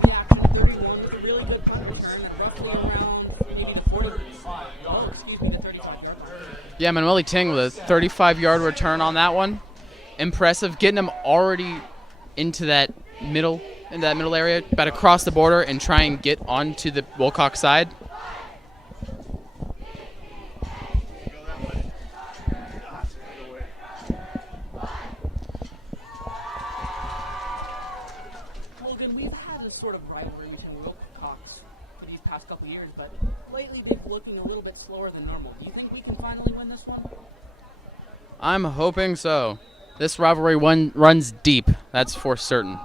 The action, 31 with a really good punt return at roughly around maybe the 35-yard line. Yeah, Manueli Ting with a 35-yard return on that one. Impressive, getting him already into that middle area, about to cross the border and try and get onto the Wilcox side. Logan, we've had a sort of rivalry between Wilcox for these past couple years, but lately they've looking a little bit slower than normal. Do you think we can finally win this one? I'm hoping so. This rivalry runs deep, that's for certain.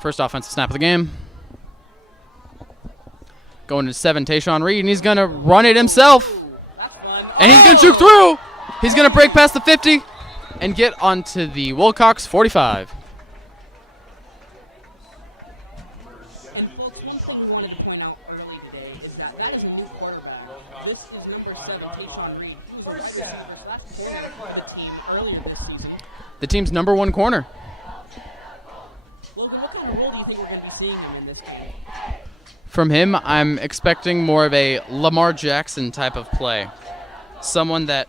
First offensive snap of the game. Going to 7, Tayshawn Reed, and he's going to run it himself. That's fun. And he's going to juke through. He's going to break past the 50 and get onto the Wilcox 45. And folks, one thing we wanted to point out early today is that is a new quarterback. This is number 7, Tayshawn Reed. He was a wide receiver / corner for the team earlier this season. The team's number 1 corner. Logan, what kind of role do you think we're going to be seeing him in this game? From him, I'm expecting more of a Lamar Jackson type of play. Someone that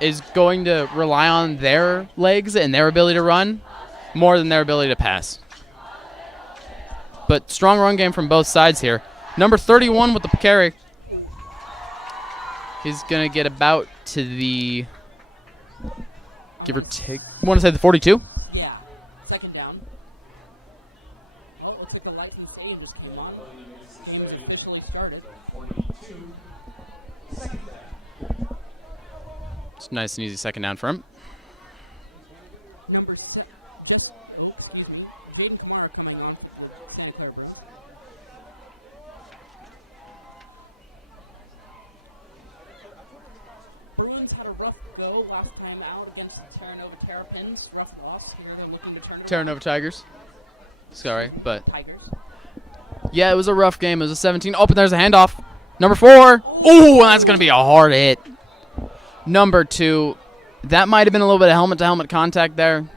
is going to rely on their legs and their ability to run more than their ability to pass. But strong run game from both sides here. Number 31 with the carry. He's going to get about to the, I want to say the 42? Yeah, second down. Oh, it looks like the lights in the stadium just came on. Game is officially started. It's nice and easy second down for him. Jaden Kamara coming on for the Santa Clara Bruins. Bruins had a rough go last time out against the Terranova Terrapins. Rough loss. Here they're looking to turn it around. Terranova Tigers. Sorry, but Tigers. Yeah, it was a rough game. It was a 17. Oh, but there's a handoff. Number 4. Ooh, and that's going to be a hard hit. Number 2. That might have been a little bit of helmet-to-helmet contact there.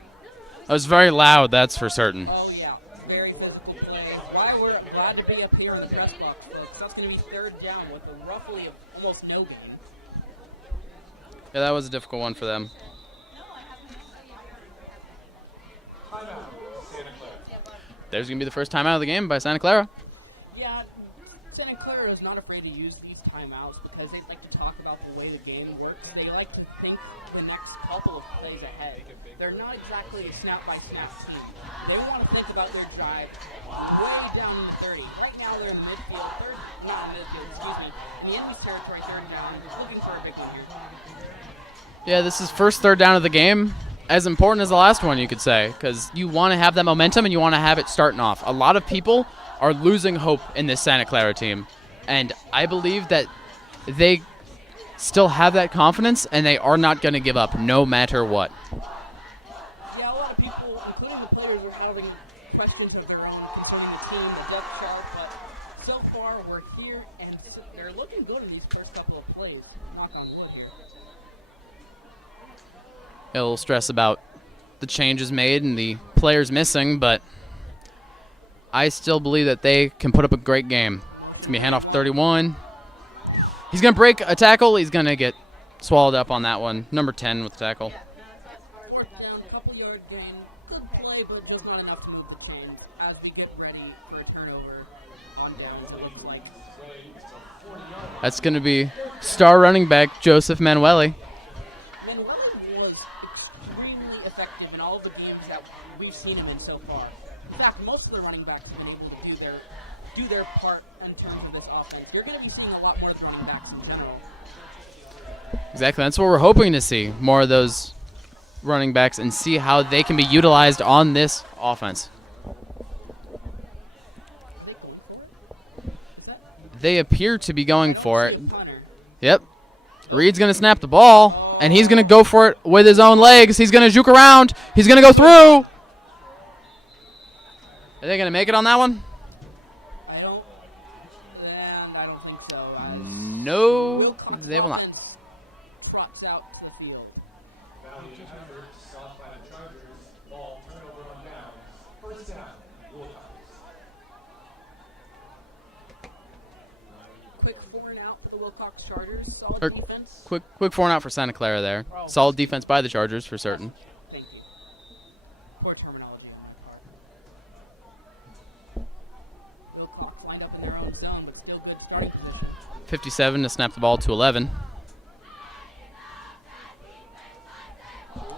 It was very loud, that's for certain. Oh, yeah. Very physical play. Why we're glad to be up here in the press box, folks. That's going to be third down with a roughly of almost no gain. Yeah, that was a difficult one for them. There's going to be the first timeout of the game by Santa Clara. Yeah, Santa Clara is not afraid to use these timeouts because they like to talk about the way the game works. They like to think the next couple of plays ahead. They're not exactly a snap-by-snap team. They want to think about their drive way down in the 30. Right now they're in the midfield, in the enemy's territory, third down, looking for a big one here. Yeah, this is first third down of the game. As important as the last one, you could say, because you want to have that momentum and you want to have it starting off. A lot of people are losing hope in this Santa Clara team, and I believe that they still have that confidence and they are not going to give up no matter what. Yeah, a lot of people, including the players, are having questions of their own concerning the team, the depth chart, but so far we're here and they're looking good in these first couple of plays. Knock on wood here. A little stress about the changes made and the players missing, but I still believe that they can put up a great game. Motion handoff 31. He's going to break a tackle. He's going to get swallowed up on that one. Number 10 with the tackle. Fourth down, couple yard gain. Good play, but just not enough to move the chains as we get ready for a turnover on downs, it looks like. That's going to be star running back Joseph Manueli. Manueli was extremely effective in all of the games that we've seen him in so far. In fact, most of the running backs have been able to do their part in terms of this offense. You're going to be seeing a lot more of the running backs in general. Exactly. That's what we're hoping to see, more of those running backs, and see how they can be utilized on this offense. Are they going for it? Is that? They appear to be going for it. I don't see a punter. Yep. Oh. Reed's going to snap the ball, and he's going to go for it with his own legs. He's going to juke around. He's going to go through. Are they going to make it on that one? I don't think so. As no, Wilcox's offense trots out to the field. quick 4 and out for the Wilcox Chargers. Solid defense. Quick 4 and out for Santa Clara there. Oh, Solid defense by the Chargers for certain. Thank you. Poor terminology on my part. Wilcox lined up in their own zone, but still good starting position. 57 to snap the ball to 11.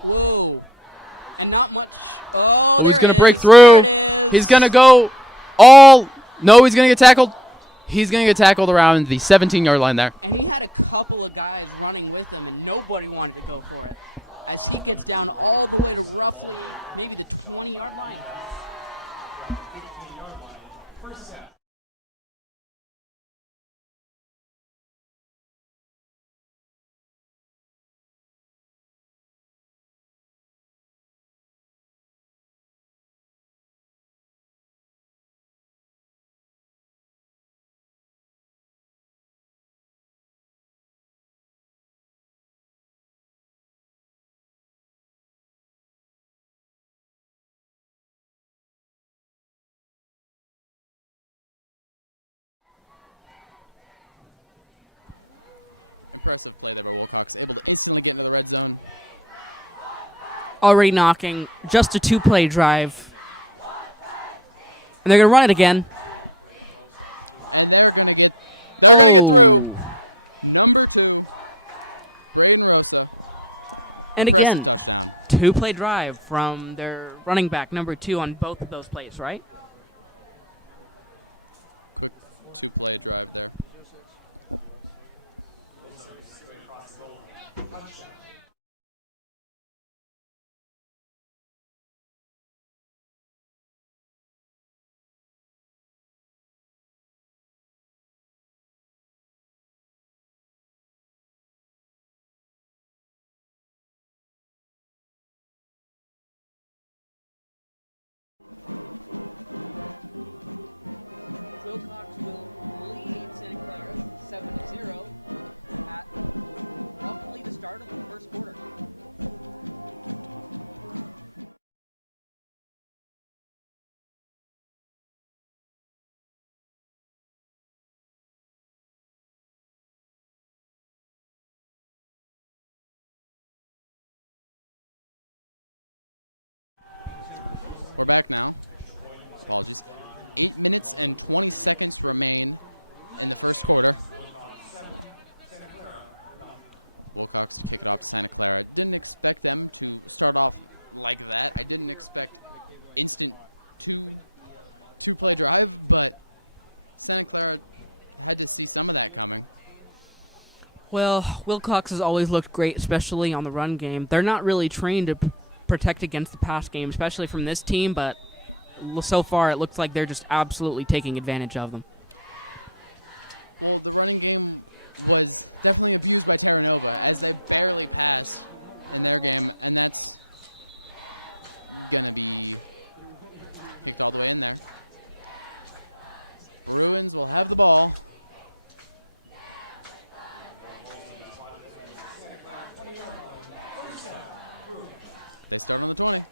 Whoa. And not much. Oh, there it is. Who's going to break through? There it is. He's going to go all. No, he's going to get tackled. He's going to get tackled around the 17-yard line there. And he had a couple of guys running with him, and nobody wanted to go for it. As he gets down all the way to roughly maybe the 20-yard line. Impressive play there by Wilcox, able to instantly get into the red zone. Already knocking, just a 2-play drive. And they're going to run it again. And they're going to get through. Number 2, Braden Rosa. And Impressive again, touchdown. 2-play drive from their running back, number 2, on both of those plays, right? Quick 2-play drive there. Wilcox will lead Santa Clara 7-0 at roughly the start of the first quarter. We're back now. Apologies. 8 minutes and 20 seconds remain in the first quarter. Wilcox to kick it off to Santa Clara. Didn't expect them to start off like that. I didn't expect instant two-play drive, but Santa Clara had to see some of that coming. Well, Wilcox has always looked great, especially on the run game. They're not really trained to protect against the pass game, especially from this team, but so far it looks like they're just absolutely taking advantage of them. Well, the running game was definitely abused by Terra Nova as they barely passed in their game, and that's going to be kicked all the way in there. Bruins will have the ball. They start on the 20.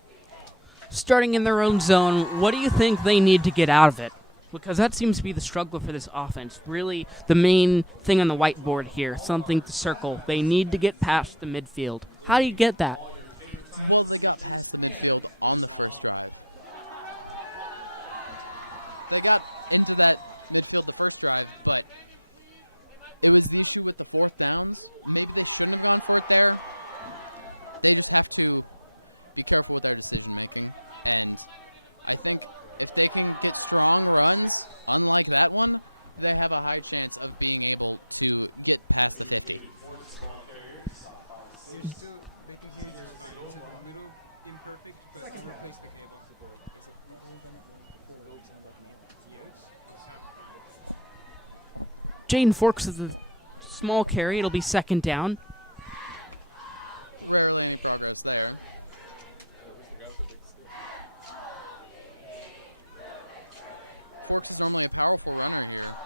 Starting in their own zone, what do you think they need to get out of it? Because that seems to be the struggle for this offense. Really, the main thing on the whiteboard here, something to circle. They need to get past the midfield. How do you get that? Well, they got past the midfield on the first drive. They got into that midfield the first drive, but it was the issue with the fourth downs. Maybe they shouldn't have gone for it there. They just have to be careful with their decision making, and I think if they can get strong runs, unlike that one, they have a high chance of being able to get past the 50. They can hear you just fine. It's a little imperfect, but I'll replace the cable. Is it better than it was before when it sounded like an alien? Yes, it'll sound fine. Jaden Forks is a small carry. It'll be second down. Rarely any progress there. Forks is normally a powerful runner here.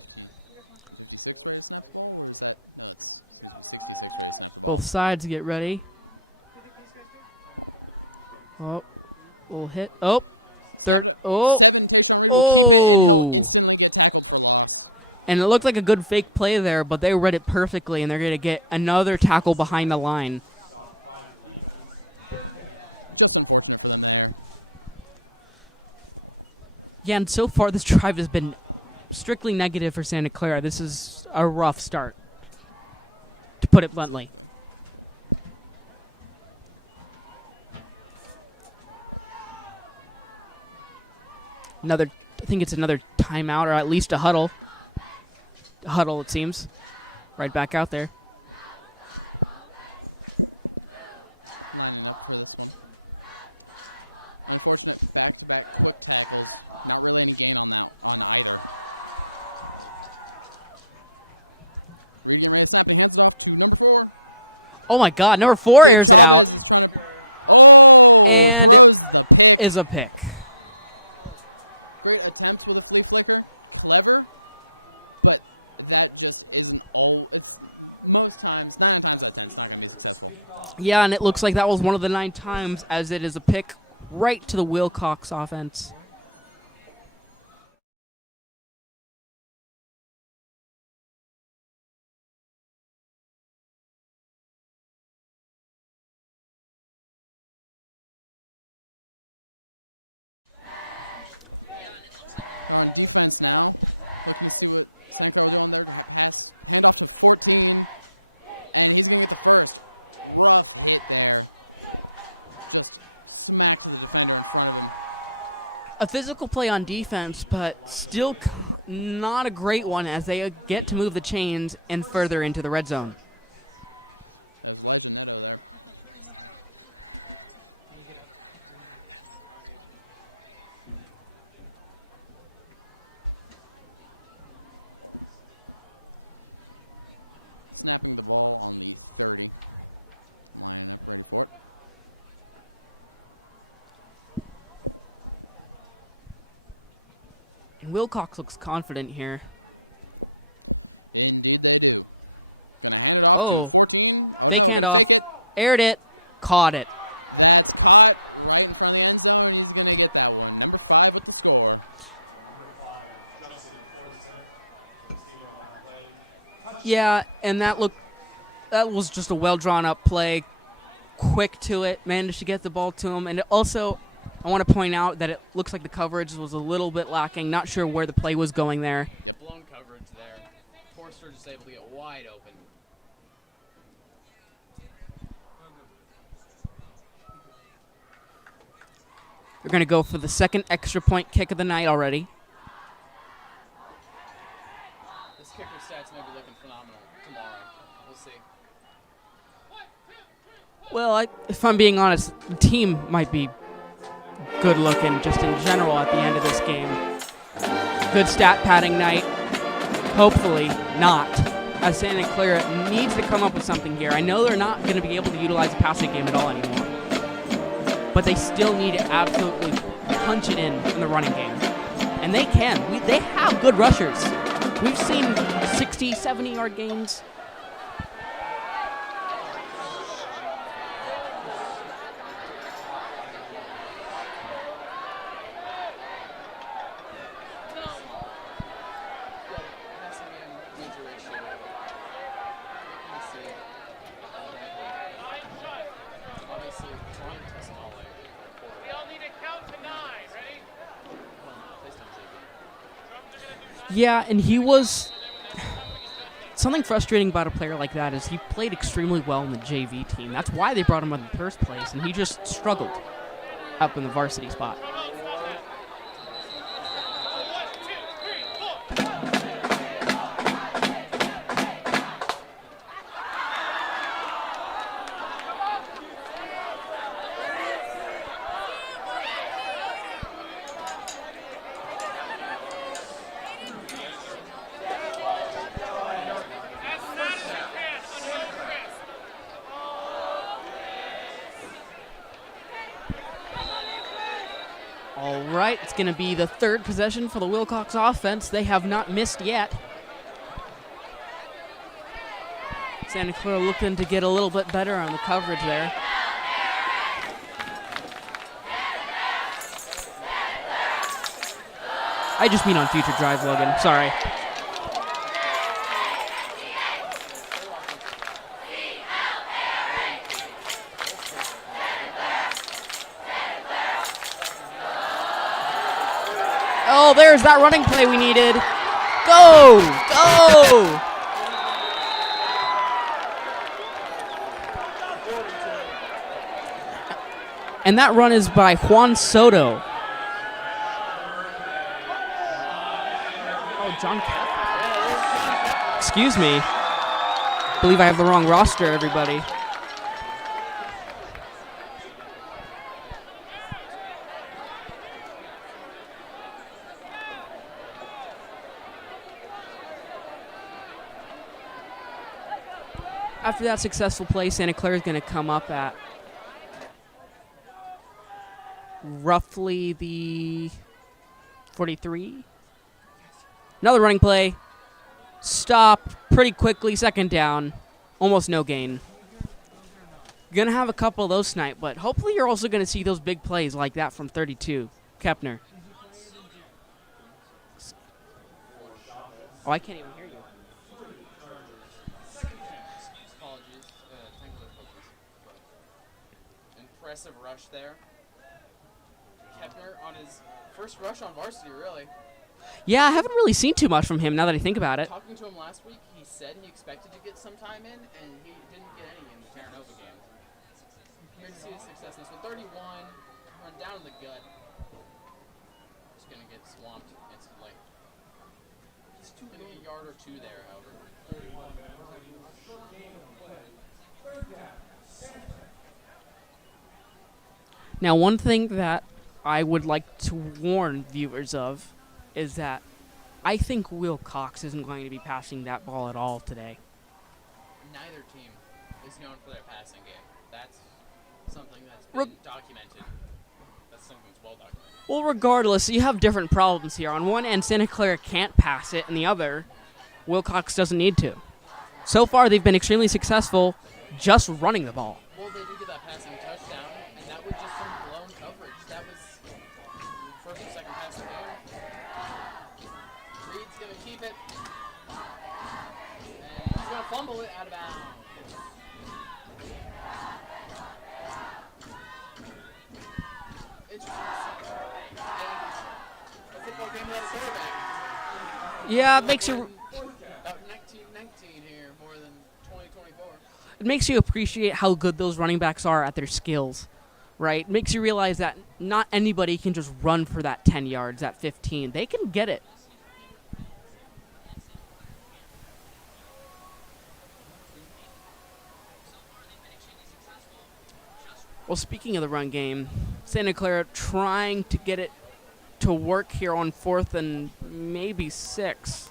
56 ready to snap the ball, or is that no? It seems to be 66 ready to snap the ball. Both sides get ready. Oh, little hit. Oh, Snap it. Oh. 7. Tayshawn Reed will keep it, and he'll Oh. instantly get tackled for loss. And it looked like a good fake play there, but they read it perfectly, and they're going to get another tackle behind the line. Just unfortunate for them there. Yeah, and so far this drive has been strictly negative for Santa Clara. This is a rough start, to put it bluntly. Exactly. I think it's another timeout, or at least a huddle. A huddle, it seems. Right back out there. Lining up for this one. Unfortunate back-to-back quick tackles. Not really any gain on either. Reed getting ready to snap, and he hands it off to number 4. Oh my God, number 4 Gabe airs Chavez out. is trying to. Oh, And throws the pick. Is a pick. Great attempt with a flea flicker. Clever, but that just isn't all. It's most times, 9 times out of 10, it's not going to be successful. Yeah, and it looks like that was one of the 9 times, as it is a pick right to the Wilcox offense. They're on defense now, looking to see what Santa Clara will do on their pass. Handoff to 14, and he's going to get the first. Rough hit there. Just smacked the defender in front of him. A physical play on defense, but still not a great one as they get to move the chains and further into the red zone. That was Elijah Neto there. Snapping the ball on the 30. Lining up, ready for it. Wilcox looks confident here. Indeed they do. Gonna hand it off to 14. Oh Fake no, gonna handoff. fake it. Aired it. Caught it. That's caught right in front of the end zone. He's gonna get that one. Number 5 with the score. Yeah, and that was just a well drawn up play. Quick to it, managed to get the ball to him. And also, I want to point out that it looks like the coverage was a little bit lacking. Not sure where the play was going there. Yep. Blown coverage there. Forster just able to get wide open. They're going to go for the second extra point kick of the night already. This kicker stats may be looking phenomenal tomorrow. We'll see. Well, if I'm being honest, the team might be good looking just in general at the end of this game. Good stat padding night. Hopefully not, as Santa Clara needs to come up with something here. I know they're not going to be able to utilize the passing game at all anymore, but they still need to absolutely punch it in the running game. And they can. They have good rushers. We've seen 60, 70-yard games. Yeah, and he was... Something frustrating about a player like that is he played extremely well in the JV team. That's why they brought him up in the first place, and he just struggled up in the varsity spot. All right, it's going to be the third possession for the Wilcox offense. They have not missed yet. Santa Clara looking to get a little bit better on the coverage there. I just mean on future drives, Logan. Sorry. Oh, there's that running play we needed. Go! Go! And that run is by Juan Soto. Oh, John Cap. Excuse me. I believe I have the wrong roster, everybody. After that successful play, Santa Clara is going to come up at roughly the 43. Another running play. Stop pretty quickly. Second down. Almost no gain. Going to have a couple of those tonight, but hopefully you're also going to see those big plays like that from 32. Kepner. Oh, I can't even hear you. Impressive rush there. Kepner on his first rush on varsity, really. Yeah, I haven't really seen too much from him now that I think about it. Talking to him last week, he said he expected to get some time in, and he didn't get any in the Terra Nova game. Great to see his success in this one. 31, run down in the gut. Just going to get swamped instantly. He's too many a yard or two there, however. Now, one thing that I would like to warn viewers of is that I think Wilcox isn't going to be passing that ball at all today. Neither team is known for their passing game. That's something that's been documented. That's something that's well documented. Well, regardless, you have different problems here. On one end, Santa Clara can't pass it, and the other, Wilcox doesn't need to. So far, they've been extremely successful just running the ball. Well, they did get that passing touchdown, and that was just some blown coverage. That was first and second pass of the game. Reed's going to keep it. And he's going to fumble it out of bounds. Interesting. And a football game without a quarterback. Yeah, it makes you... About 1919 here, more than 2024. It makes you appreciate how good those running backs are at their skills, right? It makes you realize that not anybody can just run for that 10 yards, that 15. They can get it. Well, speaking of the run game, Santa Clara trying to get it to work here on 4th and maybe 6.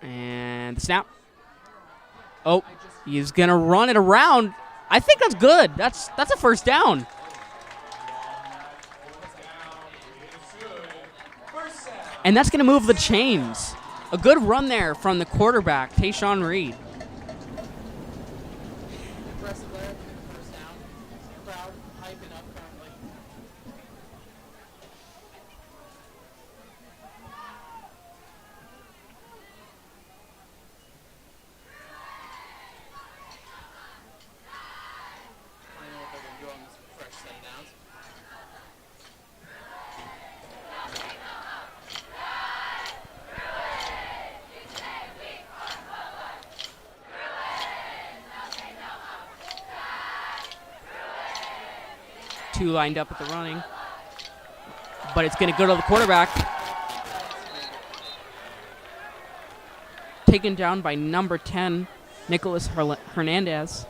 And the snap. Oh, he's going to run it around. I think that's good. That's a first down. And that's going to move the chains. A good run there from the quarterback, Tayshawn Reed. Impressive there. First down. Crowd hyping up currently. I know what they're going to do on this fresh set of downs. Two lined up at the running. But it's going to go to the quarterback. Taken down by number 10, Nicholas Hernandez.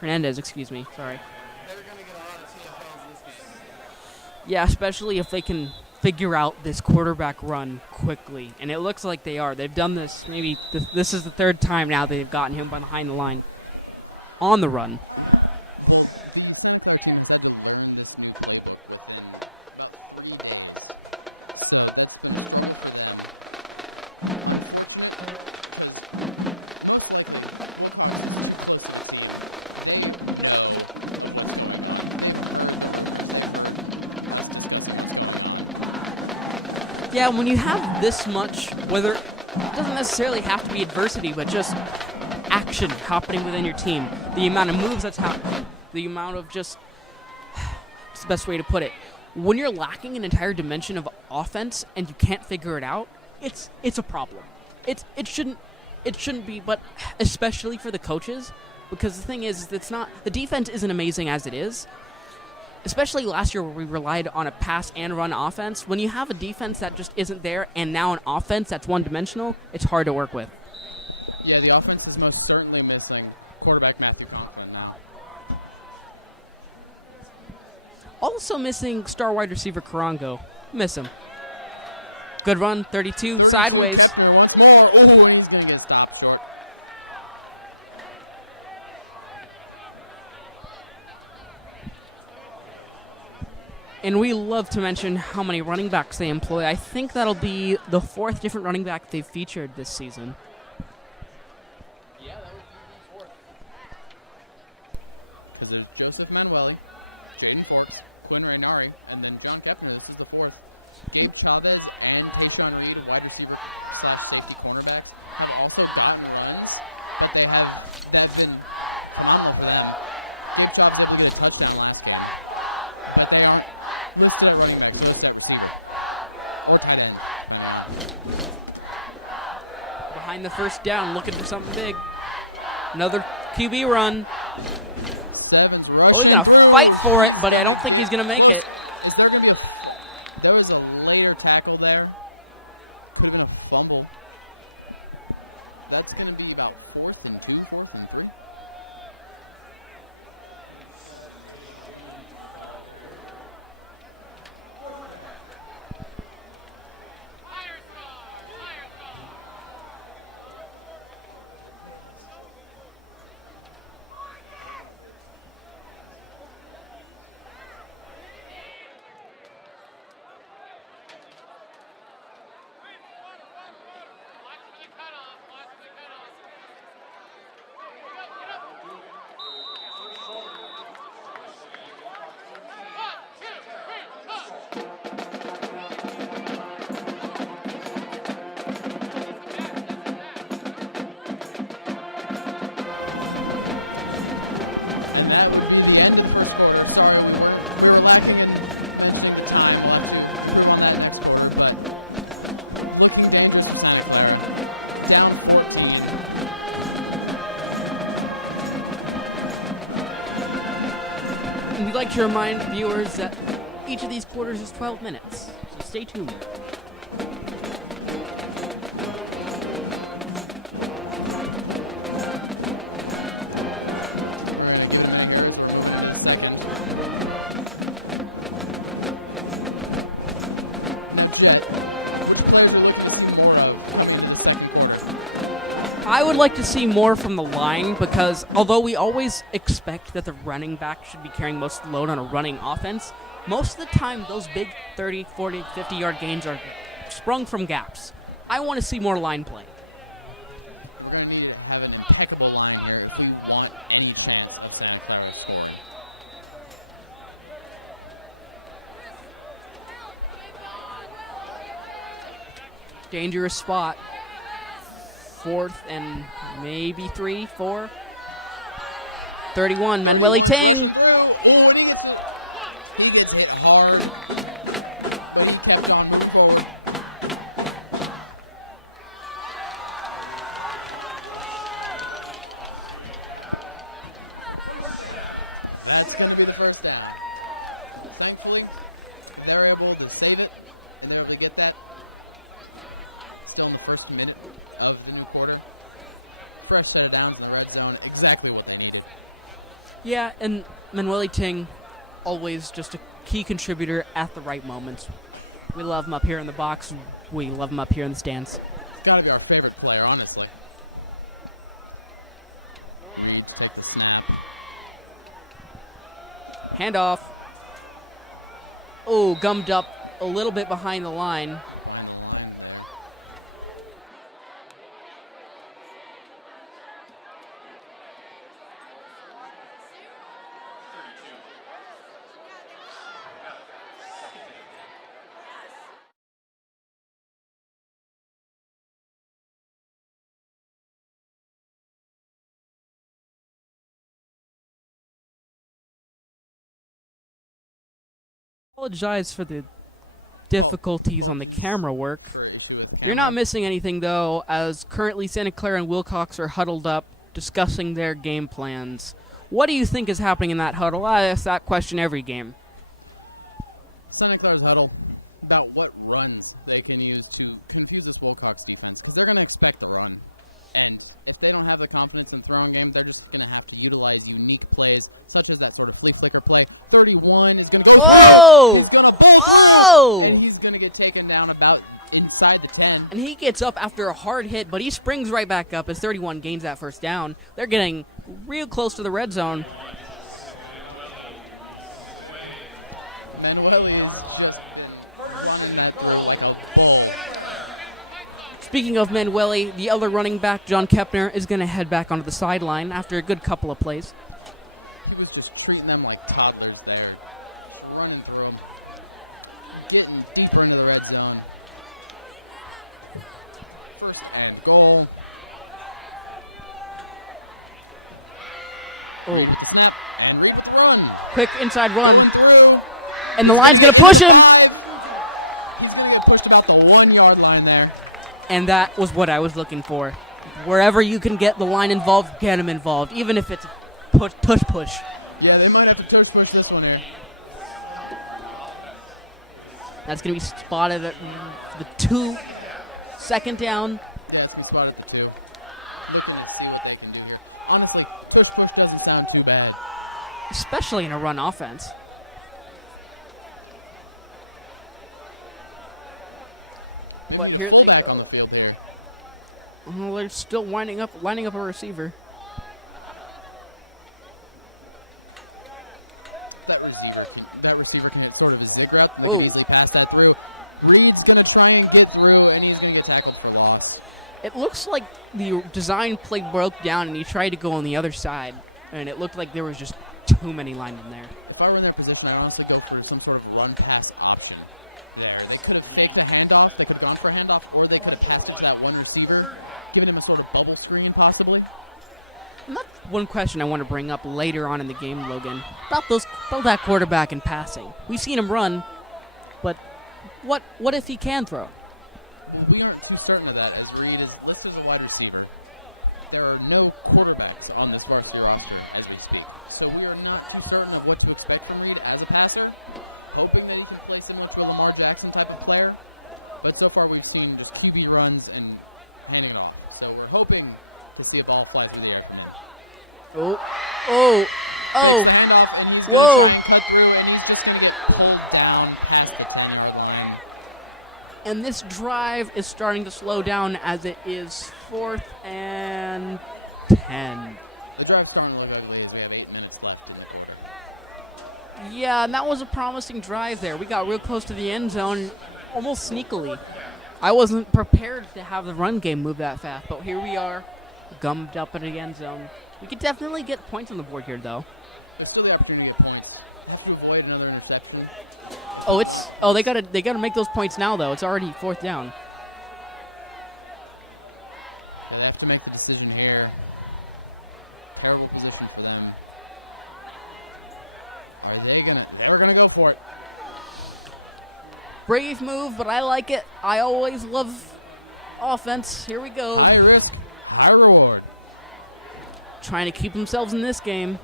Hernandez, excuse me. Sorry. They're going to get a lot of TFLs in this game. Yeah, especially if they can figure out this quarterback run quickly. And it looks like they are. They've done this. Maybe this is the third time now they've gotten him behind the line on the run. Well, the Santa Clara team has had to learn this new playbook within about 3 days. So that's been a struggle for them. Unfortunate, because most likely Wilcox is too close of a team. They know of what's going on. They've heard the rumors. They've heard us discussing what's going on. Yeah, when you have this much, whether it doesn't necessarily have to be adversity, but just action happening within your team, the amount of moves that's happening, the amount of just, it's the best way to put it. When you're lacking an entire dimension of offense and you can't figure it out, it's a problem. It shouldn't be, but especially for the coaches, because the thing is, the defense isn't amazing as it is. Especially last year where we relied on a pass and run offense. When you have a defense that just isn't there and now an offense that's one-dimensional, it's hard to work with. Yeah, the offense is most certainly missing quarterback Matthew Conklin now. Also missing star wide receiver Karango. Miss him. Good run, 32. 32, sideways. Kepner once more. Oh, and he's going to get stopped short. And we love to mention how many running backs they employ. I think that'll be the 4th different running back they've featured this season. Yeah, that would be the 4th. Because there's Joseph Manueli, Jaden Forks, Quinn Raynari, and then John Kepner. This is the 4th. Gabe Chavez and Tayshawn Reed, wide receiver / safety cornerbacks, have also gotten runs, but that have been phenomenal for them. Gabe Chavez able to get a touchdown last game, but they aren't listed at running back, so listed at receiver or tight end, depending on. Behind the first down, looking for something big. Another QB run. Sevens rushing gonna through. fight for it, but I gonna don't think he's get gonna make close. it. Is there going to be there was a later tackle there. Could have been a fumble. That's going to be about 4th and 2, 4th and 3. And that would be the end of the first quarter. Sorry, we were lacking in mentioning the time. We'll have to improve on that next quarter, but looking dangerous for Santa Clara. Down 14. And we'd like to remind viewers that each of these quarters is 12 minutes. So stay tuned. We're going to give it a minute here as we're moving into the second. Now, Jet, which players are you looking to see more of coming into the second quarter? I would like to see more from the line because although we always expect that the running back should be carrying most of the load on a running offense, most of the time those big 30, 40, 50-yard gains are sprung from gaps. I want to see more line play. We're going to need to have an impeccable line here if we want any chance of Santa Clara scoring. Dangerous spot. 4th and maybe 3, 4. 31. 31's rushing through. Oh, and he gets hit hard, but he kept on moving forward. That's going to be the first down. Thankfully, they're able to save it, and they're able to get that. Still in the first minute of the new quarter. Fresh set of downs in the red zone. Exactly what they needed. Yeah, and Manueli Ting, always just a key contributor at the right moments. We love him up here in the box. We love him up here in the stands. Got to be our favorite player, honestly. Reed to take the snap. Handoff. Oh, gummed up a little bit behind the line. Behind the line there. Apologize for the difficulties on the apologies camera work. For issue with camera. You're not missing anything, though, as currently Santa Clara and Wilcox are huddled up discussing their game plans. What do you think is happening in that huddle? I ask that question every game. Santa Clara's huddle about what runs they can use to confuse this Wilcox defense, because they're going to expect the run. And if they don't have the confidence in the throwing game, they're just going to have to utilize unique plays, such as that sort of flea flicker play. 31 is going to go through. He's going to bowl through. And he's going to get taken down about inside the 10. And he gets up after a hard hit, but he springs right back up as 31 gains that first down. They're getting real close to the red zone. Manueli has just been running that through like a bull. Speaking of Manueli, the other running back, John Kepner, is going to head back onto the sideline after a good couple of plays. He was just treating them like toddlers there. Just running through them. Getting deeper into the red zone. First and goal. Reed with the snap and Reed with the run. Quick inside run. Going through. And he's the going to line's get gonna into push the him. 5. He's going to get pushed about the 1 yard line there. And that was what I was looking for. Wherever you can get the line involved, get him involved, even if it's push. Yeah, they might have to push this one here. That's going to be spotted at the 2, second down. Yeah, it's going to be spotted at the 2. Looking to see what they can do here. Honestly, push doesn't sound too bad. Especially in a run offense. Maybe But need a here- fullback on the field here. Well, they're still lining up a receiver. That receiver can hit sort of a zig route, and they could easily pass that through. Reed's going to try and get through, and he's going to get tackled for loss. It looks like the design play broke down, and he tried to go on the other side, and it looked like there was just too many linemen there. If I were in their position, I'd honestly go for some sort of run-pass option there. They could have faked a handoff. They could have gone for a handoff, or they could have passed it to that one receiver, given him a sort of bubble screen possibly. And that's one question I want to bring up later on in the game, Logan, about that quarterback and passing. We've seen him run, but what if he can throw? Well, we aren't too certain of that, as Reed is listed as a wide receiver. There are no quarterbacks on this varsity roster as we speak, so we are not too certain of what to expect from Reed as a passer, hoping that he can play similar to a Lamar Jackson type of player. But so far we've seen just QB runs and handing it off. So we're hoping to see a ball fly through the air from him. Fakes the handoff, and he's going to try and cut through, and he's just going to get pulled down past the 10-yard line. And this drive is starting to slow down as it is 4th and 10. The drive's starting to look ugly as we have 8 minutes left in the quarter. Yeah, and that was a promising drive there. We got real close to the end zone, almost sneakily. I wasn't prepared to have the run game move that fast, but here we are, gummed up in the end zone. We could definitely get points on the board here, though. There's still the opportunity to get points. Have to avoid another interception. If we want the points. They gotta make those points now, though. It's already 4th down. Yeah, they have to make the decision here. Terrible position for them. Are they gonna? They're gonna go for it. Brave move, but I like it. I always love offense. Here we go. High risk, high reward. Trying to keep themselves in this game.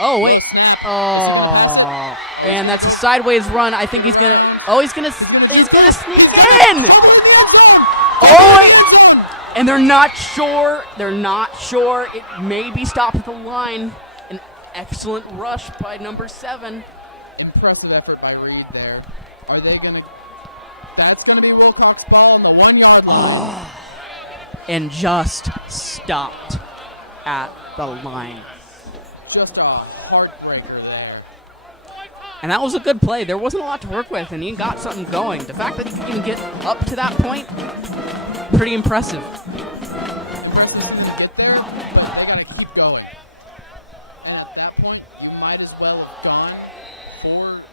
Oh, wait. Low snap. Is he gonna pass it? Oh, he's And gonna that's go a sideways run. I think get around. He's gonna juke through. He's gonna in. fumble in the end zone. Fumble in the end zone. And they're not sure. It may be stopped at the line. An excellent rush by number 7. Impressive effort by Reed there. Are they gonna? That's gonna be Wilcox ball on the 1 yard line. And just stopped at the line. Just a heartbreaker there. And that was a good play. There wasn't a lot to work with, and he got something going. The fact that he can get up to that point, pretty impressive. Impressive to see them get there, but they got to keep going. And at that point, you might as well have gone for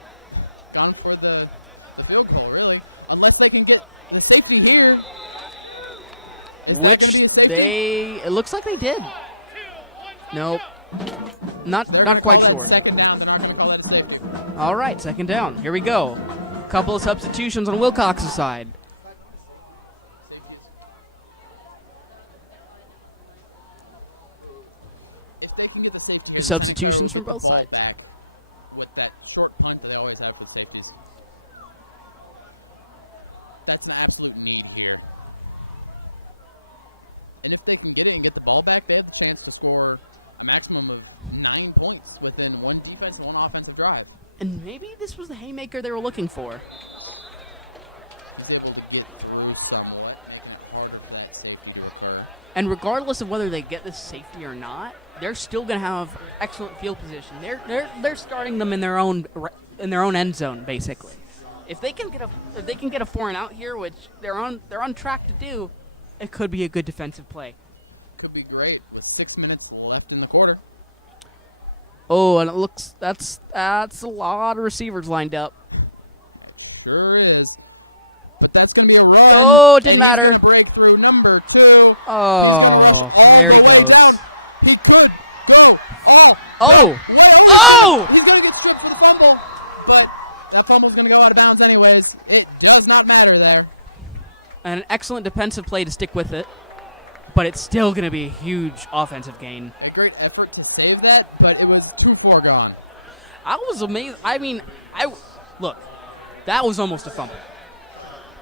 the field goal, really, unless they can get the safety here. Is that going to be a safety? It looks like they did. Nope. They're going to call that second down. They're not going to call that a safety. All right, second down. Here we go. Couple of substitutions on Wilcox's side. Safety is. If they can get the safety here, then Santa Clara will get the ball back with that short punt that they always have for the safeties. That's an absolute need here. And if they can get it and get the ball back, they have the chance to score a maximum of 9 points within one defense and one offensive drive. And maybe this was the haymaker they were looking for. He's able to get through somewhat, making it harder for that safety to occur. And regardless of whether they get this safety or not, they're still going to have excellent field position. They're starting them in their own end zone, basically. If they can get a 4 and out here, which they're on track to do, it could be a good defensive play. Could be great with 6 minutes left in the quarter. Oh, and it looks that's a lot of receivers lined up. It sure is. But that's going to be a run, and he's going to break through number 2. Oh, he's going to rush all the way down. He could go all the way. Oh, he's going to get stripped for the fumble, but that fumble's going to go out of bounds anyways. It does not matter there. And an excellent defensive play to stick with it, but it's still going to be a huge offensive gain. A great effort to save that, but it was too far gone. I was amazed. I mean, look, that was almost a fumble.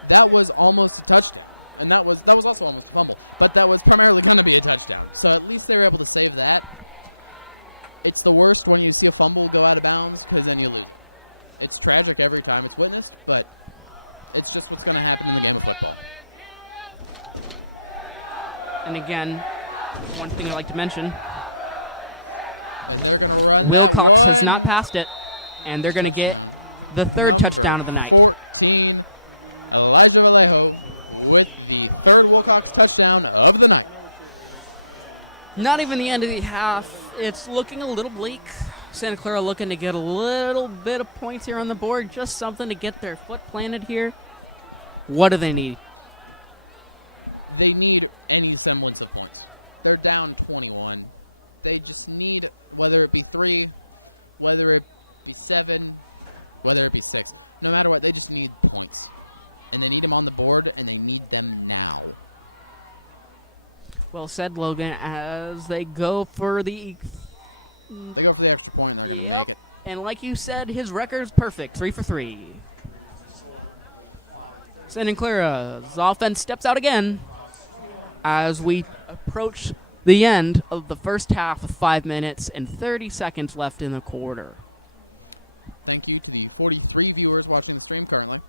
That was almost a touchdown, and that was also almost a fumble, but that was primarily going to be a touchdown. So at least they were able to save that. It's the worst when you see a fumble go out of bounds because then you lose it. It's tragic every time it's witnessed, but it's just what's going to happen in the game of football. And again, one thing I'd like to mention. And they're going to run that Wilcox one. has not passed it, and they're going to get the third touchdown of the night. 14, Elijah Vallejo with the third Wilcox touchdown of the night. Not even the end of the half. It's looking a little bleak. Santa Clara looking to get a little bit of points here on the board, just something to get their foot planted here. What do they need? They need any semblance of points. They're down 21. They just need, whether it be 3, whether it be 7, whether it be 6. No matter what, they just need points. And they need them on the board, and they need them now. Well said, Logan, as they go for the... They go for the extra point, and they're going to make it. And like you said, his record's perfect, 3 for 3. Santa Clara's offense steps out again as we approach the end of the first half with 5 minutes and 30 seconds left in the quarter. Thank you to the 43 viewers watching the stream currently.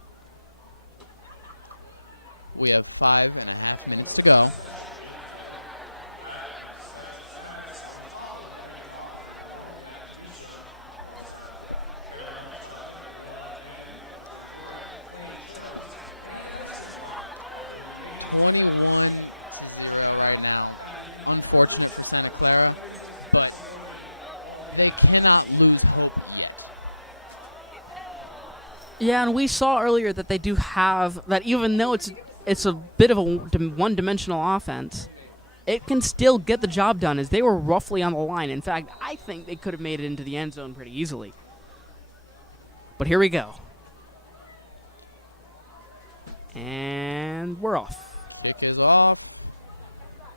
We have 5.5 minutes to go. $21-0 right now. Unfortunate for Santa Clara, but they cannot lose hope yet. Yeah, and we saw earlier that they do have that. Even though it's a bit of a one-dimensional offense, it can still get the job done, as they were roughly on the line. In fact, I think they could have made it into the end zone pretty easily. But here we go. And we're off. Kick is off.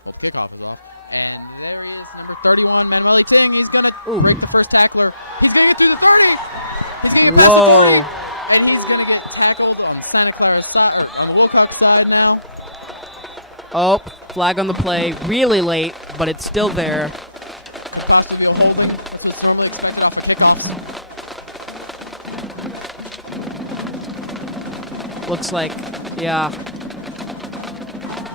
Well, the kickoff is off. And there he is, number 31, Manuel Ting. He's going to break the first tackler. He's going to get through the 30. He's going to get past the 40. And he's going to get tackled on Santa Clara's side, or on the Wilcox side now. Oh, flag on the play. Really late, but it's still there. Could possibly be a holding. That's what's normally expected off of kickoffs. Looks like, yeah.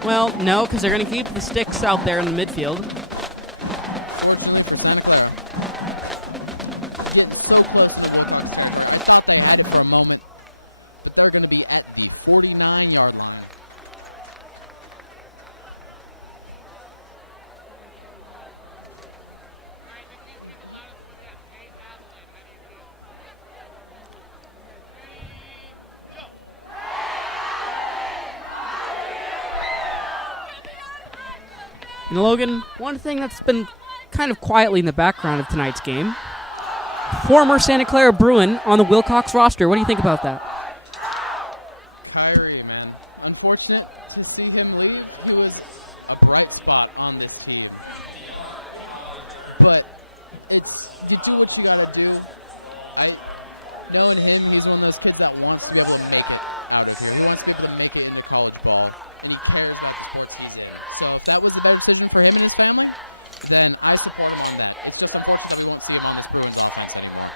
Well, no, because they're going to keep the sticks out there in the midfield. Fortunately for Santa Clara. getting so close into Wilcox territory. I thought they had it for a moment, but they're going to be at the 49-yard line. And Logan, one thing that's been kind of quietly in the background of tonight's game, former Santa Clara Bruin on the Wilcox roster. What do you think about that? Kyrie, man. Unfortunate to see him leave. He was a bright spot on this team. But you do what you got to do. Knowing him, he's one of those kids that wants to be able to make it out of here. He wants to be able to make it into college ball, and he cares about the sports he's in. So if that was the better decision for him and his family, then I support him on that. It's just unfortunate that we won't see him on this Bruins offense anymore.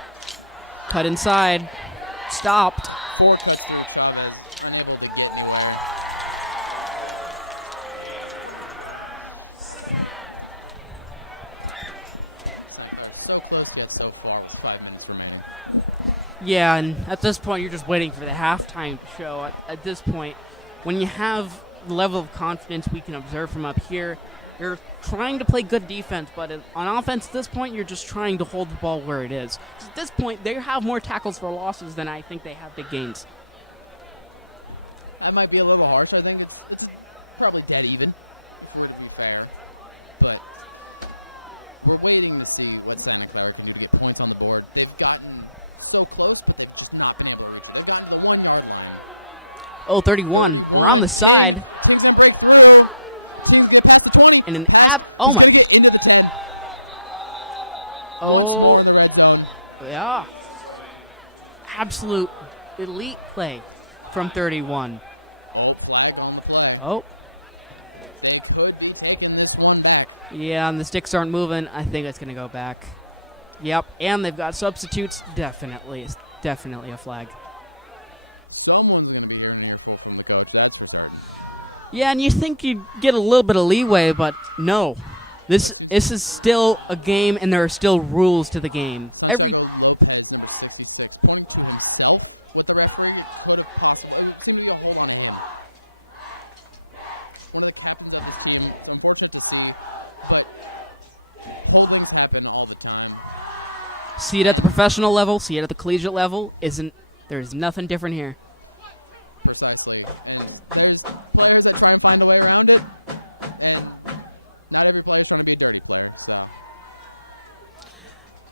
Cut inside. Stopped. 4 cuts through. Chavez unable to get anywhere. St. Clair so close yet so far with 5 minutes remaining. Yeah, and at this point, you're just waiting for the halftime show. At this point, when you have the level of confidence we can observe from up here, you're trying to play good defense, but on offense at this point, you're just trying to hold the ball where it is. At this point, they have more tackles for losses than I think they have big gains. That might be a little harsh. I think it's probably dead even, if we're to be fair. But we're waiting to see what Santa Clara can do to get points on the board. They've gotten so close, but they've just not been able to reach it. They've gotten to the 1-yard line. Oh, 31. 31. On the side. Ting's going to break through. Ting's going to get past the 20. And He's going to get into the 10. Once more in the red zone. Yeah. Absolute elite play from 31. Oh, flag on the play. Oh. They could be taking this one back. Yeah, and the sticks aren't moving. I think it's going to go back. Yep, and they've got substitutes. Definitely a flag. Someone's going to be hearing an earful from the coach, that's for certain. Yeah, and you think you'd get a little bit of leeway, but no. This is still a game, and there are still rules to the game. Santiago Lopez, number 66, pointing to himself with the referee. It could have possible. It seemed to be a hold on to him. One of the captains of this team. It's unfortunate to see, but holdings happen all the time. See it at the professional level, see it at the collegiate level. There's nothing different here. Precisely. And there's players that try and find a way around it, and not every player is trying to be a dirty player. So.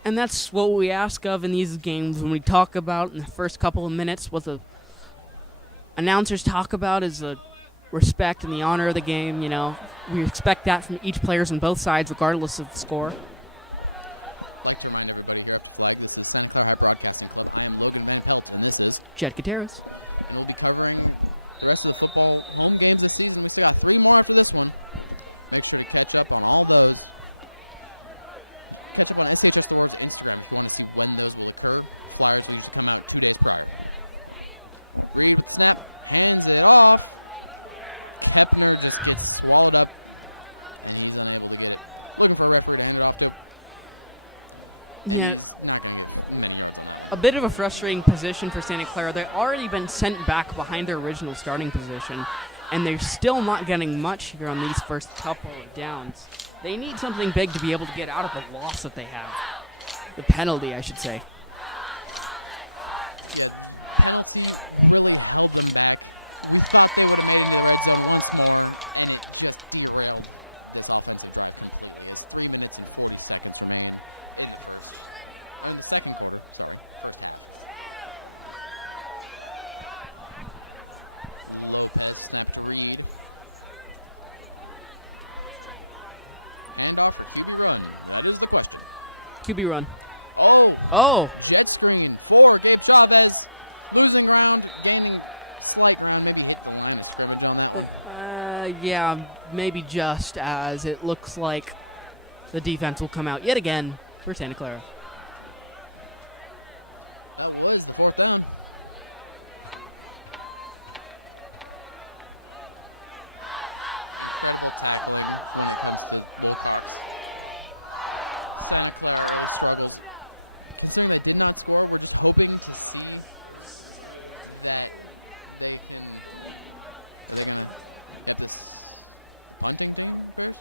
And that's what we ask of in these games when we talk about in the first couple of minutes. What the announcers talk about is the respect and the honor of the game. You know, we expect that from each players on both sides, regardless of the score. I'd like to remind everybody here after flag, this is Santa Clara High Broadcasting Club. I am Logan Van Pelt, and this is Jed Gutierrez. And we'll be covering the rest of the football home games this season. We still got 3 more after this one. Make sure to catch up on all those. Catch up on SHS The Roar's Instagram if you want to see when those will occur. Flyers will usually come out 2 days prior. Reed with the snap, hands it off. Kepner just gets swallowed up, and he's unable to get it. Looking for a referee to hand it off to. And he's not going to get many yards on that one. A bit of a frustrating position for Santa Clara. They've already been sent back behind their original starting position, and they're still not getting much here on these first couple of downs. They need something big to be able to get out of the loss that they have. The penalty, I should say. Yeah, penalty really held them back. We thought they would have made it into the red zone once more, and it just derailed this offensive drive completely as 3 minutes and 40 seconds remain in the second quarter, first half. Lopez snap to Reed. Handoff or QB run? That is the question. QB run. Oh, jet screen for Gabe Chavez. Losing ground, gaining slight ground, maybe hit the line of scrimmage on that one. Yeah, maybe just as it looks like the defense will come out yet again for Santa Clara. That was the 4th down. Incredible tackling when it comes to Wilcox. Santa Clara early struggles. considering they did not score, we're just hoping to see that they can. Are they gonna get this punting team first?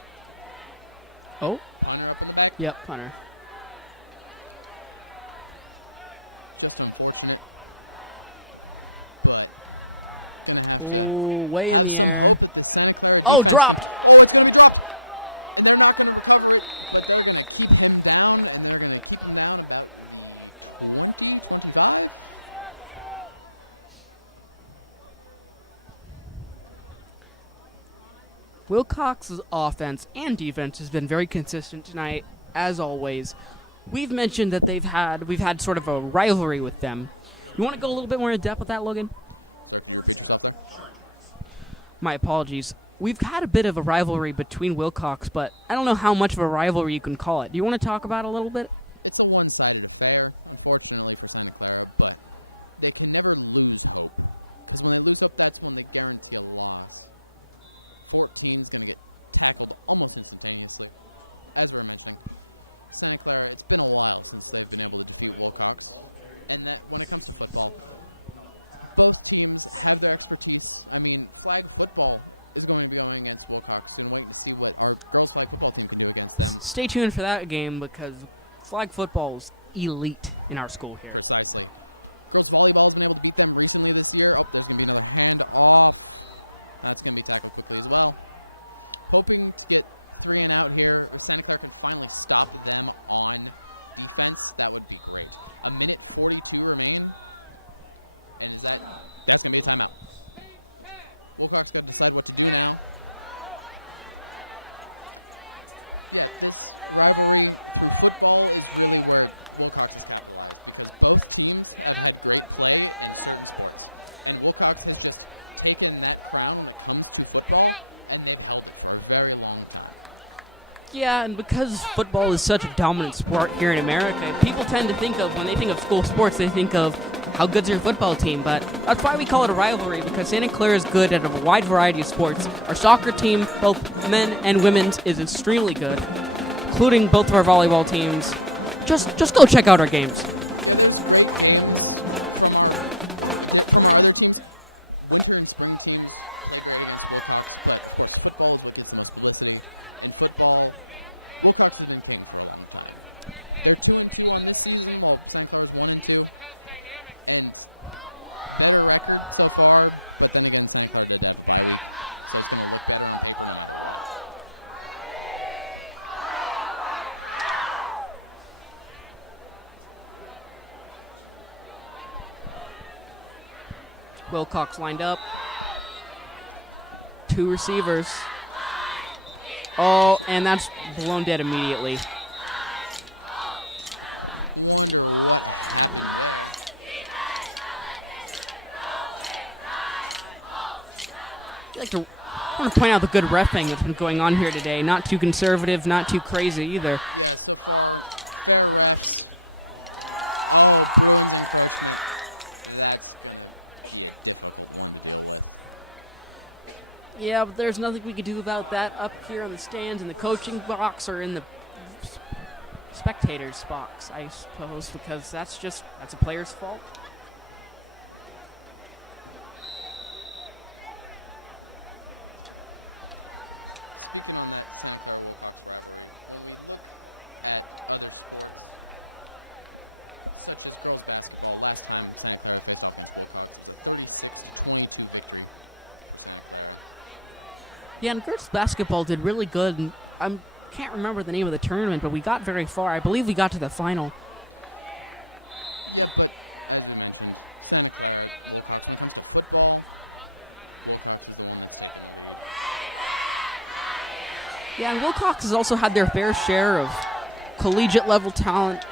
Oh, Punter up in the back. yep, punter. Just unfortunate, but gonna have to Ooh, way in have the some air. hope that the Santa Clara Oh, defense can. dropped. Oh, it's gonna be dropped, and they're not gonna recover it, but they're gonna keep him down, and they're gonna keep him down about the 20, 25. Wilcox's offense and defense has been very consistent tonight, as always. We've mentioned that we've had sort of a rivalry with them. You want to go a little bit more in depth with that, Logan? Sorry, could you repeat yourself there? My apologies. We've had a bit of a rivalry between Wilcox, but I don't know how much of a rivalry you can call it. Do you want to talk about it a little bit? It's a one-sided affair, unfortunately for Santa Clara, but they can never lose hope, because when they lose hope, that's when they guarantee a loss. 14's going to get tackled almost instantaneously. As we were mentioning, Santa Clara, it's been a while since they've been able to defeat Wilcox, and that when it comes to football, both teams have their expertise. I mean, flag football is going to be going against Wilcox soon, waiting to see what our girls flag football team can do against them. Stay tuned for that game because flag football is elite in our school here. Precisely. Girls volleyball has been able to beat them recently this year. Oh, there's going to be another hand off. That's going to be tackled quickly as well. Hoping to get 3 and out here. If Santa Clara can finally stop them on defense, that would be great. A minute 42 remain. And that's going to be a timeout. Wilcox got to decide what to do now. Yeah, this rivalry through football is really where Wilcox has capitalized because both teams have had great play in certain sports. And Wilcox has just taken that crown when it comes to football, and they've held it for a very long time. Yeah, and because football is such a dominant sport here in America, people tend to think of, when they think of school sports, they think of how good's your football team, but that's why we call it a rivalry, because Santa Clara is good at a wide variety of sports. Our soccer team, both men and women's, is extremely good, including both of our volleyball teams. Just go check out our games. Yeah, there's great games from our other teams. Winter and spring teams play great against Wilcox, but of course football is what gets the most publicity. In football, Wilcox has been king for a long time. They're 2-2 on this season, while Santa Clara's 1-2, and better record so far. But then again, Santa Clara did have a bye week, so it's going to look better on paper no matter what. Wilcox lined up. 2 receivers. Oh, and that's blown dead immediately. Wonder what happened there. I want to point out the good reffing that's been going on here today. Not too conservative, not too crazy either. Yeah, so far, fair refs. Oh, Bruins encroachment. That's going to be a difficult one to deal with. Yeah, but there's nothing we can do about that up here on the stands in the coaching box or in the spectators' box, I suppose, because that's a player's fault. Speaking on that Santa Clara Wilcox rivalry, when we look at other sports, such as girls basketball, last time Santa Clara faced off against Wilcox, it was a 36-22 victory for Santa Clara. Yeah, and girls basketball did really good. And I can't remember the name of the tournament, but we got very far. I believe we got to the final. Yeah, but as we mentioned, Santa Clara, Wilcox, when it comes to football, Wilcox is the one that's taken the lead. Yeah, and Wilcox has also had their fair share of collegiate-level talent.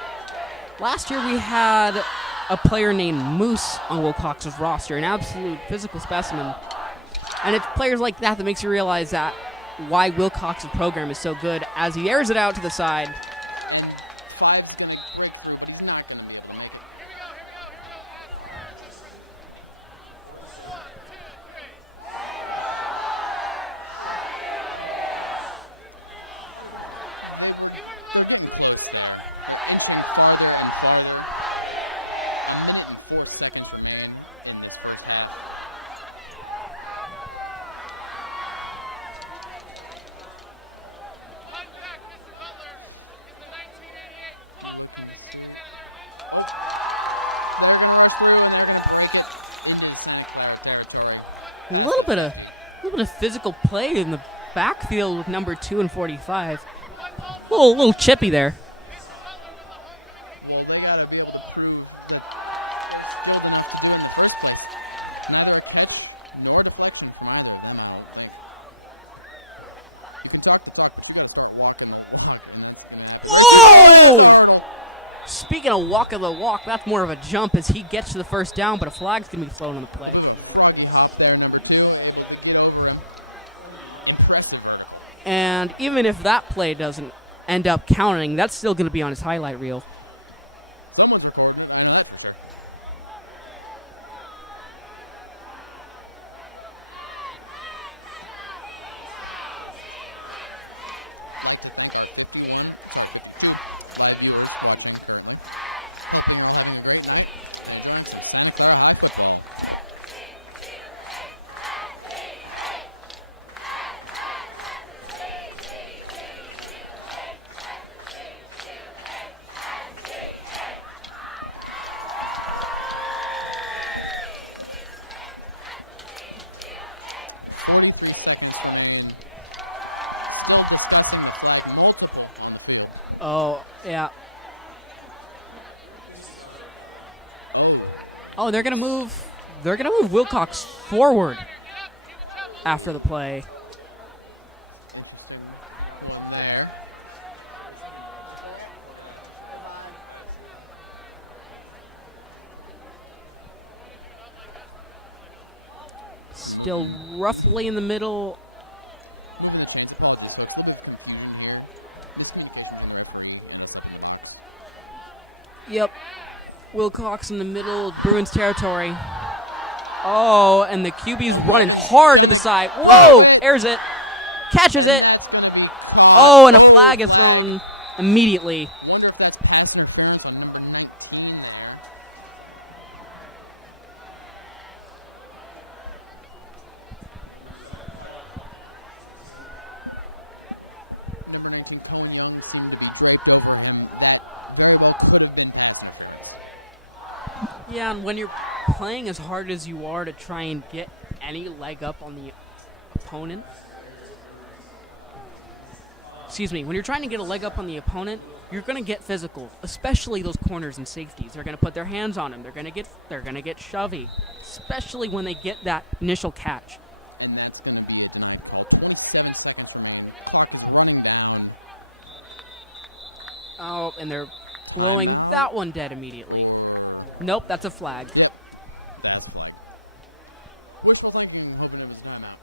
Last year we had a player named Moose on Wilcox's roster, an absolute physical specimen. And it's players like that that makes you realize that why Wilcox's program is so good as he airs it out to the side. And Five's going to break through, but he's not going to be able to make it. They're getting close there. They're inching farther and farther. 1 minute and 4 seconds remain in this first half. Looking to see. Oh, they're going to rush through, and they're going to break it into the Santa Clara territory. Past the 50. A little bit of physical play in the backfield with number 2 and 45. A little chippy there. Well, they got to be able to prove that they're skilled enough to do it in the first place. Neither a catch nor deflection from either of them, I don't think. You can talk the talk, but you got to start walking the walk, and that's going to happen very soon. Oh, there's the hurdle. Speaking of walking the walk, that's more of a jump as he gets to the first down, but a flag's going to be thrown on the play. A little bit of a froggy hop there, number 2, able to get over him. Impressive vertical. And even if that play doesn't end up counting, that's still going to be on his highlight reel. Someone's recording it. I know that for sure. Like to thank our 52 live viewers watching currently. Hoping you're all having a great night and enjoying some Santa Clara High football. .43 seconds remain. Still discussing the flag, multiple on the field. Oh, yeah. Oh, they're gonna move Wilcox forward after the play. interesting one there. Still roughly in the middle. Moving the chains. Apologies, folks. A little bit of confusion here. Miscommunication between the referee and us up in the box. Yep. Wilcox in the middle of Bruins territory. Oh, and the QB's running hard to the side. Throw it. There's it. Catches it. And that's going to be caught. Oh, and a flag is thrown immediately. Wonder if that's pass interference on number 19 there. Number 19, Cohen Young, seemed to be draped over him. That very well could have been pass interference. Yeah, and when you're playing as hard as you are to try and get any leg up on the opponent, when you're trying to get a leg up on the opponent, you're going to get physical, especially those corners and safeties. They're going to put their hands on him. They're going to get shovey, especially when they get that initial catch. And that's going to be a denied call. 27 seconds remain. Clock is running down. Oh, and they're timeout. throwing that one dead immediately. Or nope, that's a flag. Yep, that's a flag. Wishful thinking, hoping it was a timeout.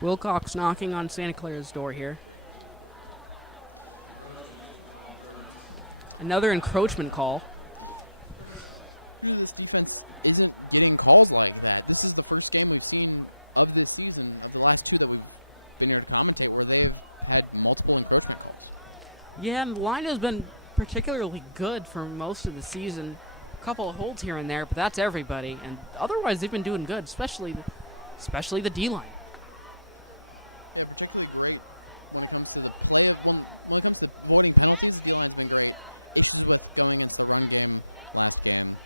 Wilcox knocking on Santa Clara's door here. Another encroachment call. Usually this defense isn't getting calls like that. This is the first game we've seen of this season, of the last two that we've been here to commentate, where they've had multiple encroachment calls. Yeah, and the line has been particularly good for most of the season. A couple of holds here and there, but that's everybody. And otherwise, they've been doing good, especially the D-line. Yeah, particularly great when it comes to the play of when it comes to avoiding penalties. The D-line's been great. Issues with going against the run game last game.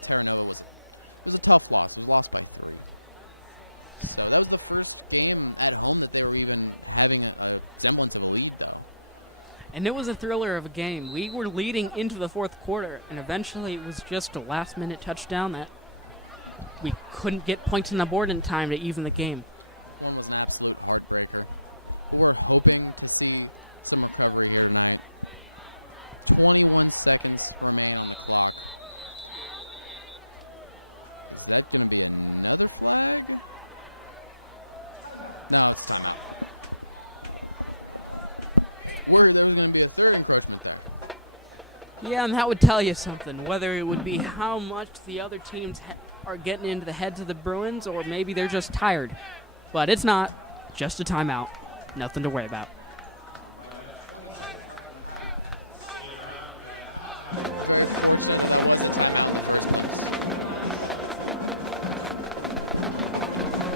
Terra Nova was a tough loss. It was lost by 3. So that was the first game at home that they were even having a semblance of a lead, though. And it was a thriller of a game. We were leading into the fourth quarter, and eventually it was just a last-minute touchdown that we couldn't get points on the board in time to even the game. One was an absolute heartbreaker. But we're hoping to see some recovery here tonight. 21 seconds remain on the clock. Is that going to be another flag? No, it's timeout. Worried there was going to be a third encroachment there. Yeah, and that would tell you something, whether it would be how much the other teams are getting into the heads of the Bruins, or maybe they're just tired. But it's not. Just a timeout. Nothing to worry about. Very fortunate that was a timeout in the first place.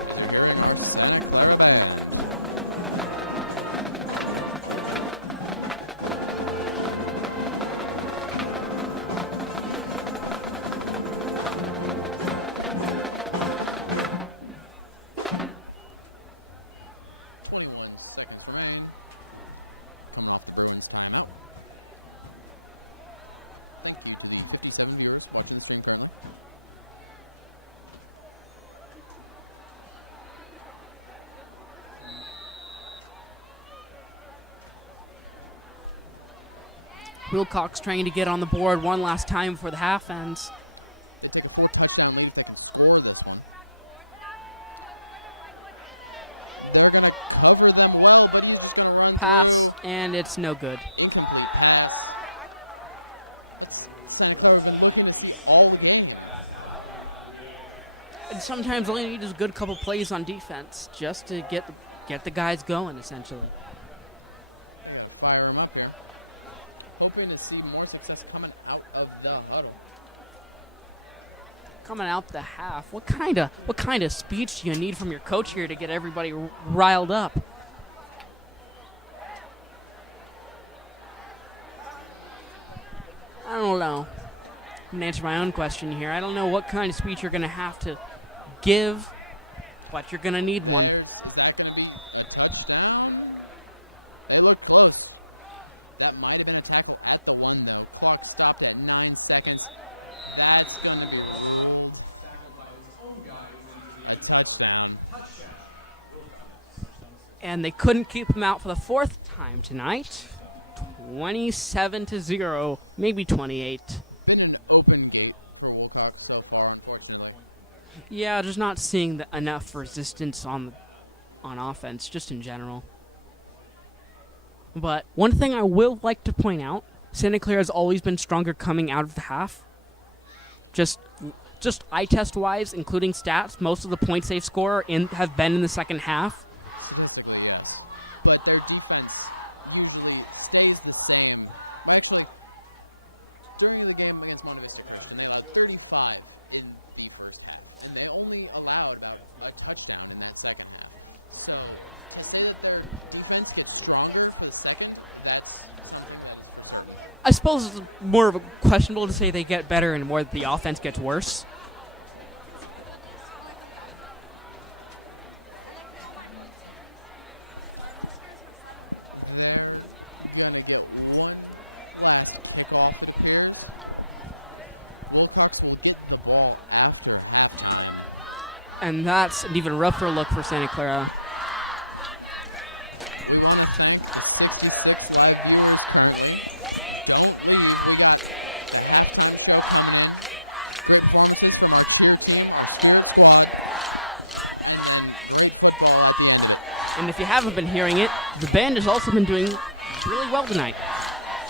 As you're hearing our Santa Clara band. .21 seconds remain. Coming off the Bruins timeout. Thank you to the 57 viewers watching the stream currently. Wilcox trying to get on the board one last time before the half ends. They take a 4-touchdown lead if they can score this one. They're going to cover them well, but he's just going to run through. And it's no good. Incomplete pass. That's Santa Clara have been looking to see all the game. And sometimes all you need is a good couple plays on defense just to get the guys going, essentially. They got to fire him up here. Hoping to see more success coming out of the huddle. Coming out the half, what kind of speech do you need from your coach here to get everybody riled up? I don't know. I'm gonna answer my own question here. I don't know what kind of speech you're gonna have to give, but you're gonna need one. Is that gonna be a touchdown? They look close. That might have been a tackle at the 1 though. Clock stopped at 9 seconds. That's going to be ruled a touchdown. And they couldn't keep him out for the 4th time tonight. 27-0, maybe 28. Been an open gate for Wilcox so far, unfortunately. Yeah, just not seeing enough resistance on offense, just in general. But one thing I will like to point out, Santa Clara has always been stronger coming out of the half. Just eye test wise, including stats, most of the points they've scored have been in the second half. Statistically, yes. But their defense usually stays the same. Well, actually, during the game against Monte Vista Christian, they allowed 35 in the first half. And they only allowed about a touchdown in that second half. So to say that their defense gets stronger for the second, that's something that is for certain. I suppose it's more of a questionable to say they get better and more that the offense gets worse. They're going to get one last kickoff, it appears. Wilcox will get the ball after halftime. And that's an even rougher look for Santa Clara. We want to thank the 66 live viewers currently. Don't leave. We got the halftime show coming in. Great performances from our cheer team, our spirit squad, and then great football at the end of it. And if you haven't been hearing it, the band has also been doing really well tonight.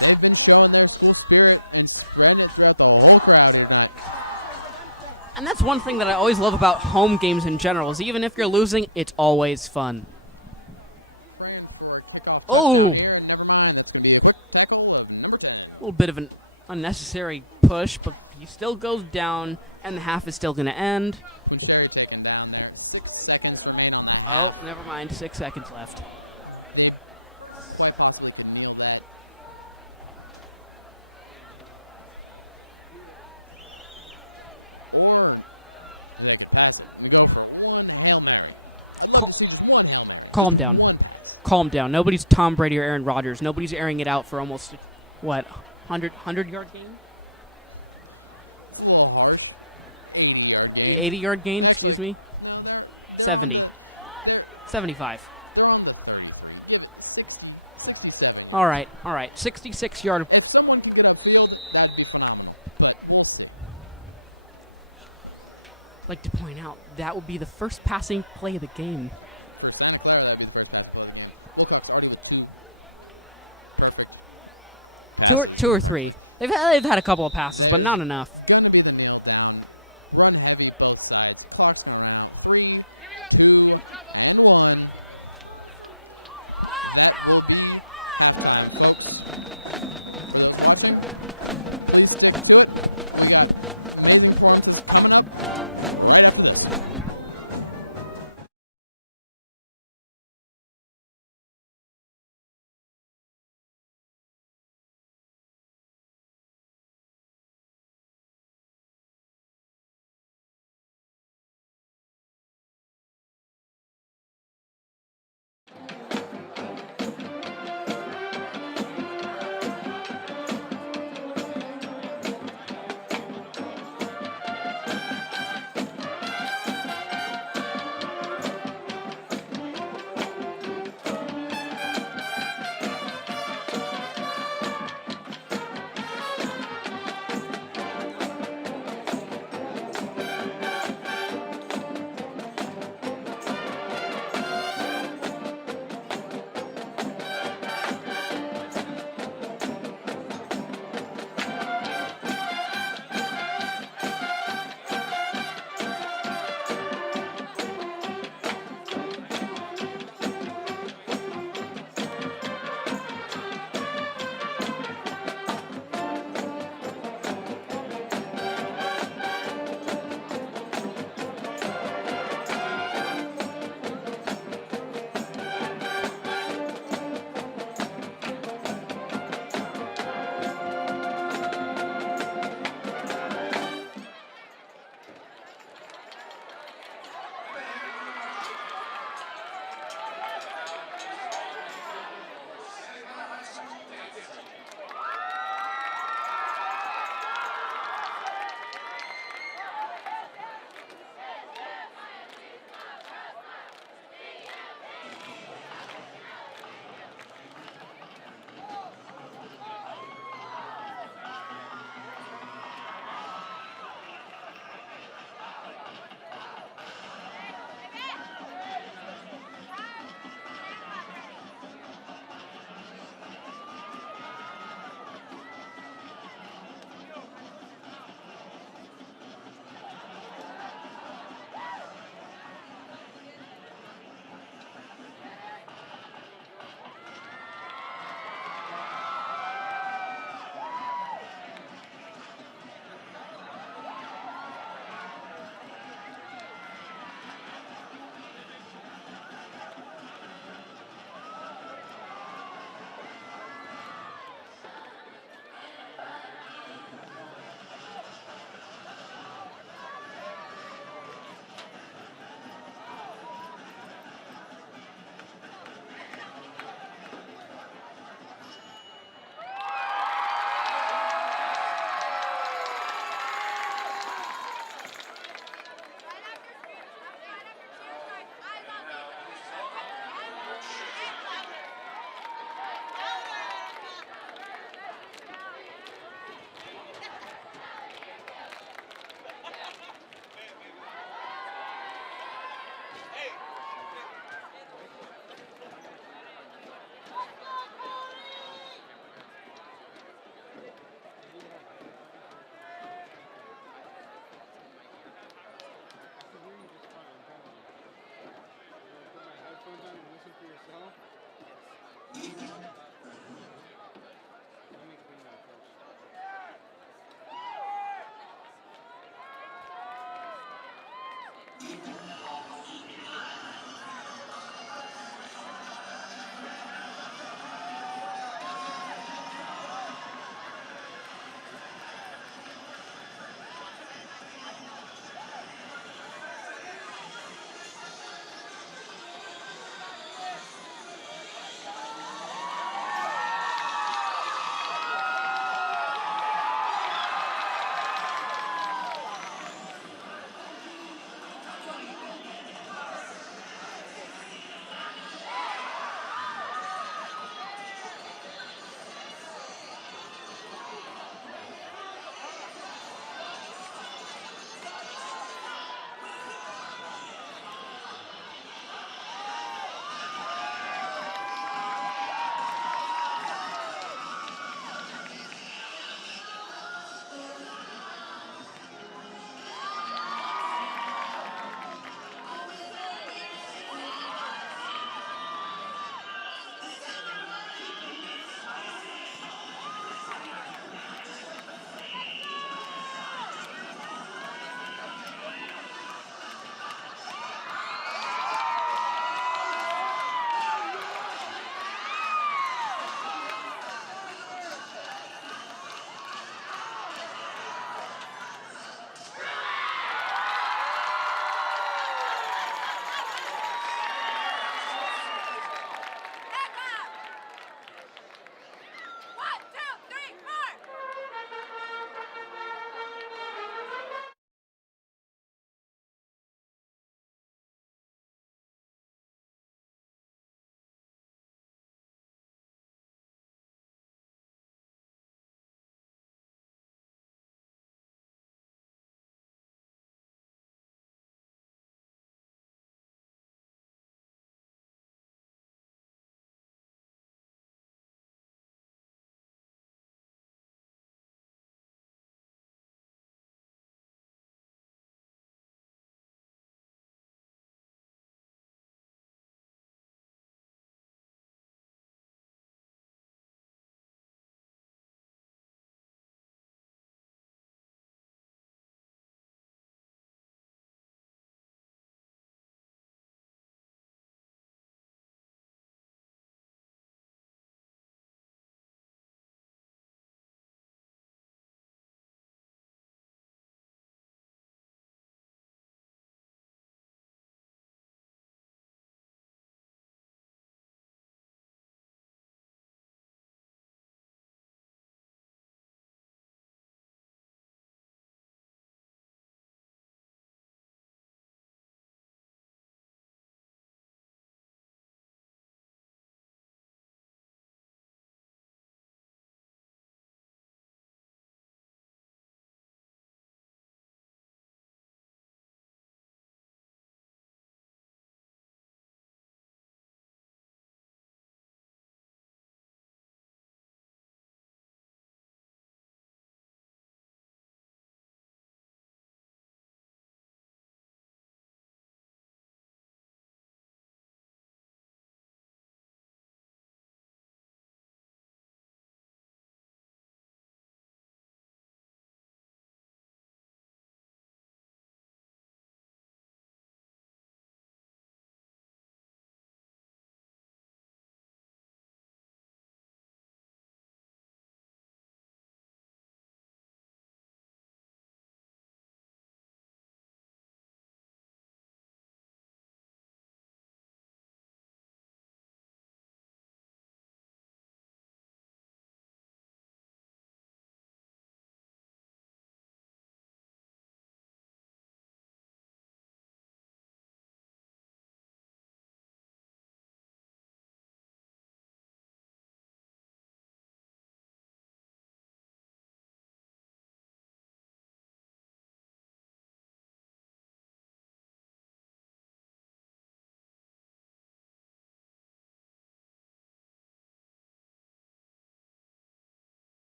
They've been showing their school spirit and spreading it throughout the whole crowd here tonight. And that's one thing that I always love about home games in general, is even if you're losing, it's always fun. Praying for a kickoff touchdown here, and never mind. That's going to be a quick tackle of number 10. A little bit of an unnecessary push, but he still goes down, and the half is still going to end. Puncheri taken down there. 6 seconds remain on the half. Oh, never mind. 6 seconds left. They quite possibly could kneel that. Or they could pass it and go for one Hail Mary. I'd love to see just one Hail Mary. Calm just down. one pass. Calm down. Nobody's Tom Brady or Aaron Rodgers. Nobody's airing it out for almost, 100-yard gain? It's a little harsh. 80-yard gain. 80-yard gain? Actually, excuse me? no, they're 70. on the 75. They're on the 33. Give it 60, 67 yards. All right. 66-yard. If someone can get upfield, that'd be phenomenal. But we'll see. I'd like to point out, that would be the first passing play of the game. For Santa Clara, that would be the first passing play of the game. Wilcox already with 2 perfect passes. Two or correctly. three. They've had a couple of passes, but There's not enough. Gonna be the kneel down. Run heavy both sides. Clock's gonna run out. 3, 2, and 1. That will be halftime, folks. For those watching, please stick to it. We got amazing performances coming up right after this.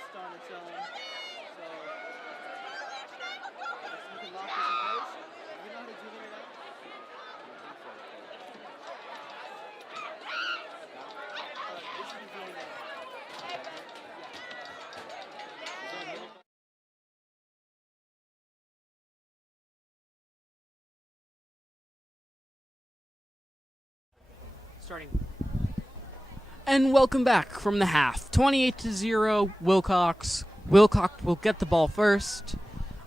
just on its own. So you can lock this in place. You know how to jiggle it out? This is doing that. Starting. And welcome back from the half. 28-0, Wilcox. Wilcox will get the ball first.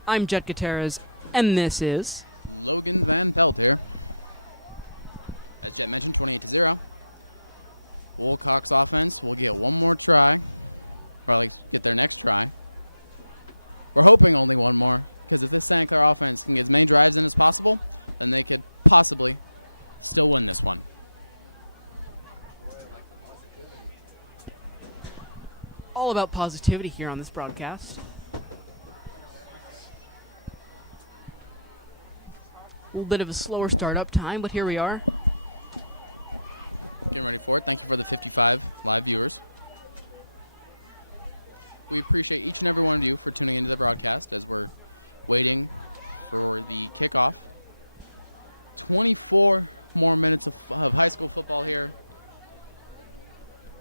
I'm Jet Gutierrez, and this is... Logan Van Pelt here. As Jet mentioned, 28-0. Wilcox offense will get one more try, or at least get their next try. We're hoping only one more, because if this Santa Clara offense can get as many drives in as possible, then they could possibly still win this one. All about positivity here on this broadcast. A little bit of a slower start-up time, but here we are. Getting ready for it. Thank you for the 55 live viewers. We appreciate each and every one of you for tuning into the broadcast as we're waiting for the kickoff. 24 more minutes of high school football here.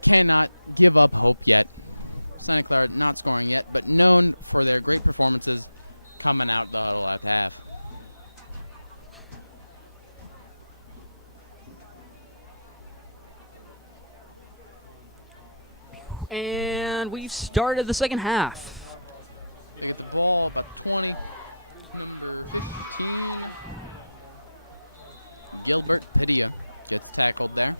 Cannot give up hope yet. Santa Clara not scoring yet, but known for their great performances coming out the huddle at half. And we've started the second half. They get the ball about 20. Number 15, Gilbert Padilla gets tackled there.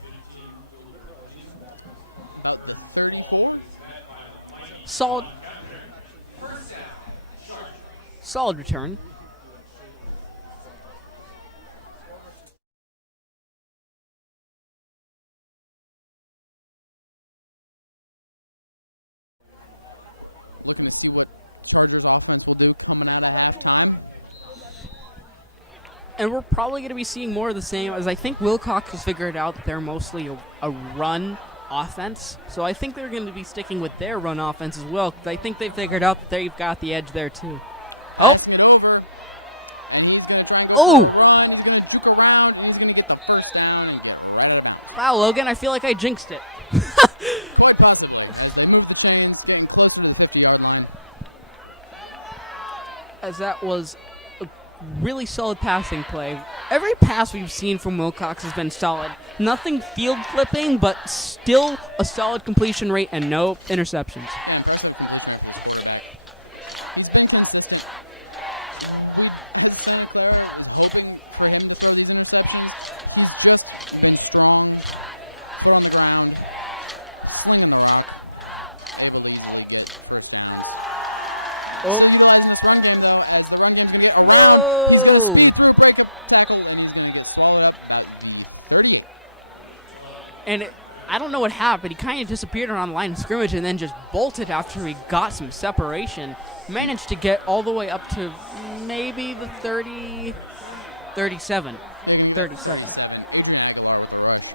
About the 34. Solid return. Looking to see what Chargers offense will do coming out of halftime. And we're probably going to be seeing more of the same, as I think Wilcox has figured out that they're mostly a run offense. So I think they're going to be sticking with their run offense as well, because I think they've figured out that they've got the edge there too. Passing it over, and he's going to try and go for a run. He's going to juke around, and he's going to get the first down and get right out of bounds. Wow, Logan, I feel like I jinxed it. Quite possibly, as they move the chains, getting closer to the 50-yard line. As that was a really solid passing play. Every pass we've seen from Wilcox has been solid. Nothing field flipping, but still a solid completion rate and no interceptions. Yeah, impressive completion rate for this quarterback. He's been consistent. As Santa Clara is hoping for him to throw these interceptions, he's just been strong, foot on the ground, slinging the rock, able to easily get first downs. Still utilizing this run game, though, as the run game's going to get around. Whoa. He's going to speed through, break up tackle, and he's going to get swallowed up about the 38. And I don't know what happened. He kind of disappeared on the line of scrimmage and then just bolted after he got some separation. Managed to get all the way up to maybe the 37. They're going to get that 37. Adrian Aguilar with the rush.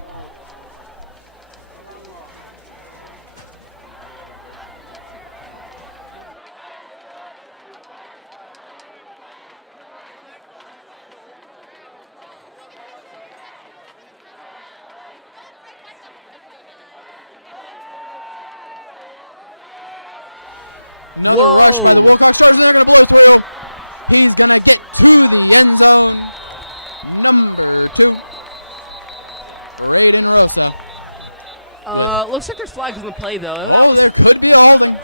Another rush by the Wilcox Chargers, and they're going to blow through. He's going to get to the end zone. Number 2, Braden Rosa. Looks like there's flags on the play, though. Oh, there could be a holding.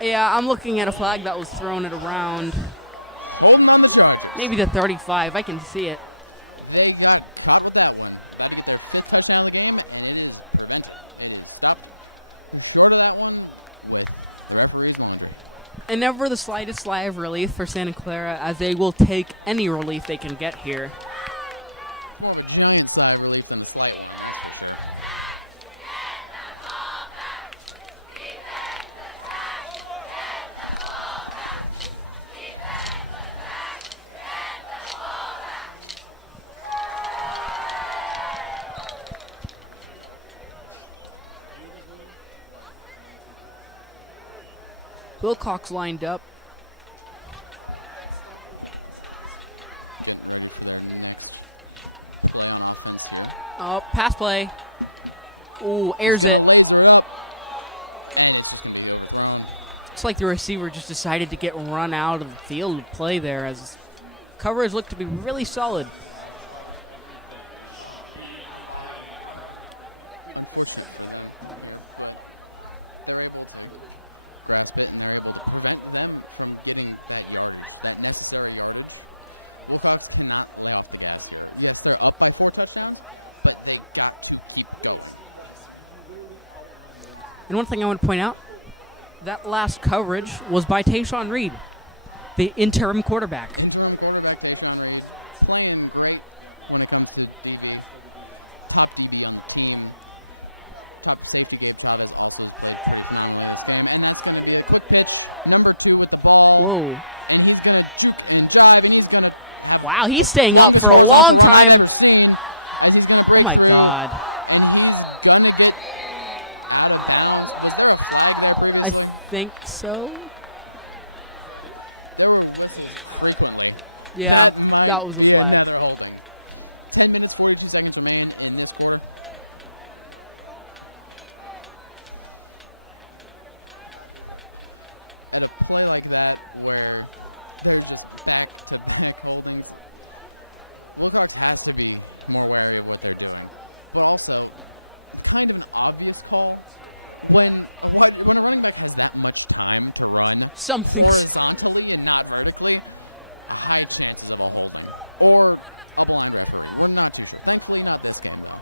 Yeah, I'm looking at a flag that was thrown at around Holding on the Chargers. maybe the 35. I can see it. They got caught with that one. About to get their 5th touchdown of the game, and it is prevented. It is stopped short of that one with the referee's laundry. And never the slightest sigh of relief for Santa Clara, as they will take any relief they can get here. It's more of a giant sigh of relief than a slight one, that's for sure. Wilcox lined up. Getting ready for their next play on offense here. Oh, pass play. Ooh, airs He's going to it. laser it up, and it's just going to be overthrown. It's like the receiver just decided to get run out of the field to play there as coverage looked to be really solid. Unfortunate for them here, but they're able to grasp it, and they're able to prevent them from getting that yardage, that necessary yardage. Wilcox cannot lay off the gas here. Yes, they're up by 4 touchdowns, but they got to keep going. And one thing I want to point out, that last coverage was by Tayshawn Reed, the interim quarterback. Interim quarterback Tayshawn Reed playing great when it comes to DB. Top DB on the team. Top safety Gabe Chavez also has played pretty phenomenally this game. And that's going to be a quick pitch. Number 2 with the ball. Whoa. And he's going to juke and jive, and he's going to have Wow, he's the staying up longest for a horizontal long run time. I've ever seen, as he's going to break Oh my through. God. And he's going to get out of bounds. Was there a flag there previously? I think so. There were whistles frequently. Yeah, That might was a be flag. another holding. 10 minutes, 42 seconds remain in this quarter. At a play like that where they're just back-to-back holdings, Wilcox has to be more wary of what they're doing. But also, kind of an obvious call. When a running back has that much time to run Something's- horizontally and not vertically, a high chances of a holding or a blind referee. We're not too sure. Thankfully, not this game, though.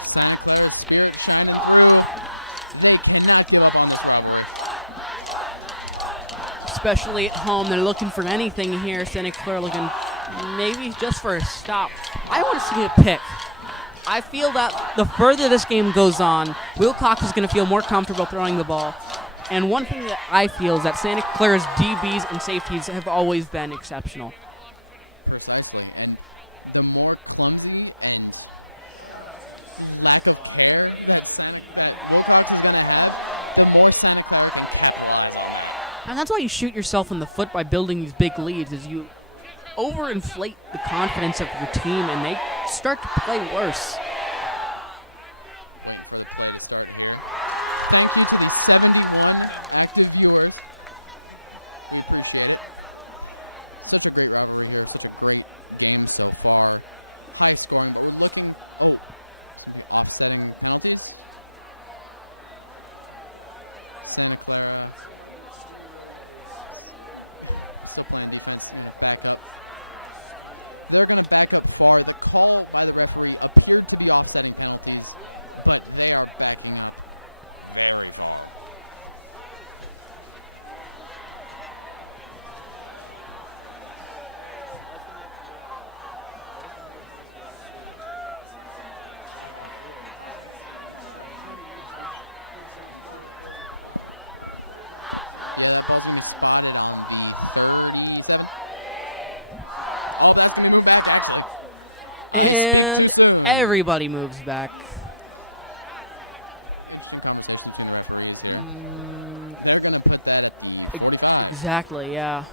Santa Clara's spirit shining through. They cannot give up on this rivalry. Especially at home, they're looking for anything here. Santa Clara looking maybe just for a stop. I want to see a pick. I feel that the further this game goes on, Wilcox is going to feel more comfortable throwing the ball. And one thing that I feel is that Santa Clara's DBs and safeties have always been exceptional. Precisely. And the more clumsy and lack of care that Wilcox is going to have, the more Santa Clara can capitalize on that. And that's why you shoot yourself in the foot by building these big leads, is you overinflate the confidence of your team and they start to play worse. Waiting for the play to start here. Thank you to the 71 active viewers. We appreciate it. Such a great rivalry here. Such a great game so far. High scoring, but we're looking... Oh, it's going to be offsetting penalties. Santa Clara still playing defense. Going to back up. They're going to back up far. The call by the referee appeared to be offsetting penalties, but they are backing up very far. Yeah, that ball's going to be spotted on the 37. Oh, but that's going to be moved back, actually. I speak too soon. Everybody moves back. Interesting conversations between the referees here. They're going to put that at the 45. Exactly, yeah.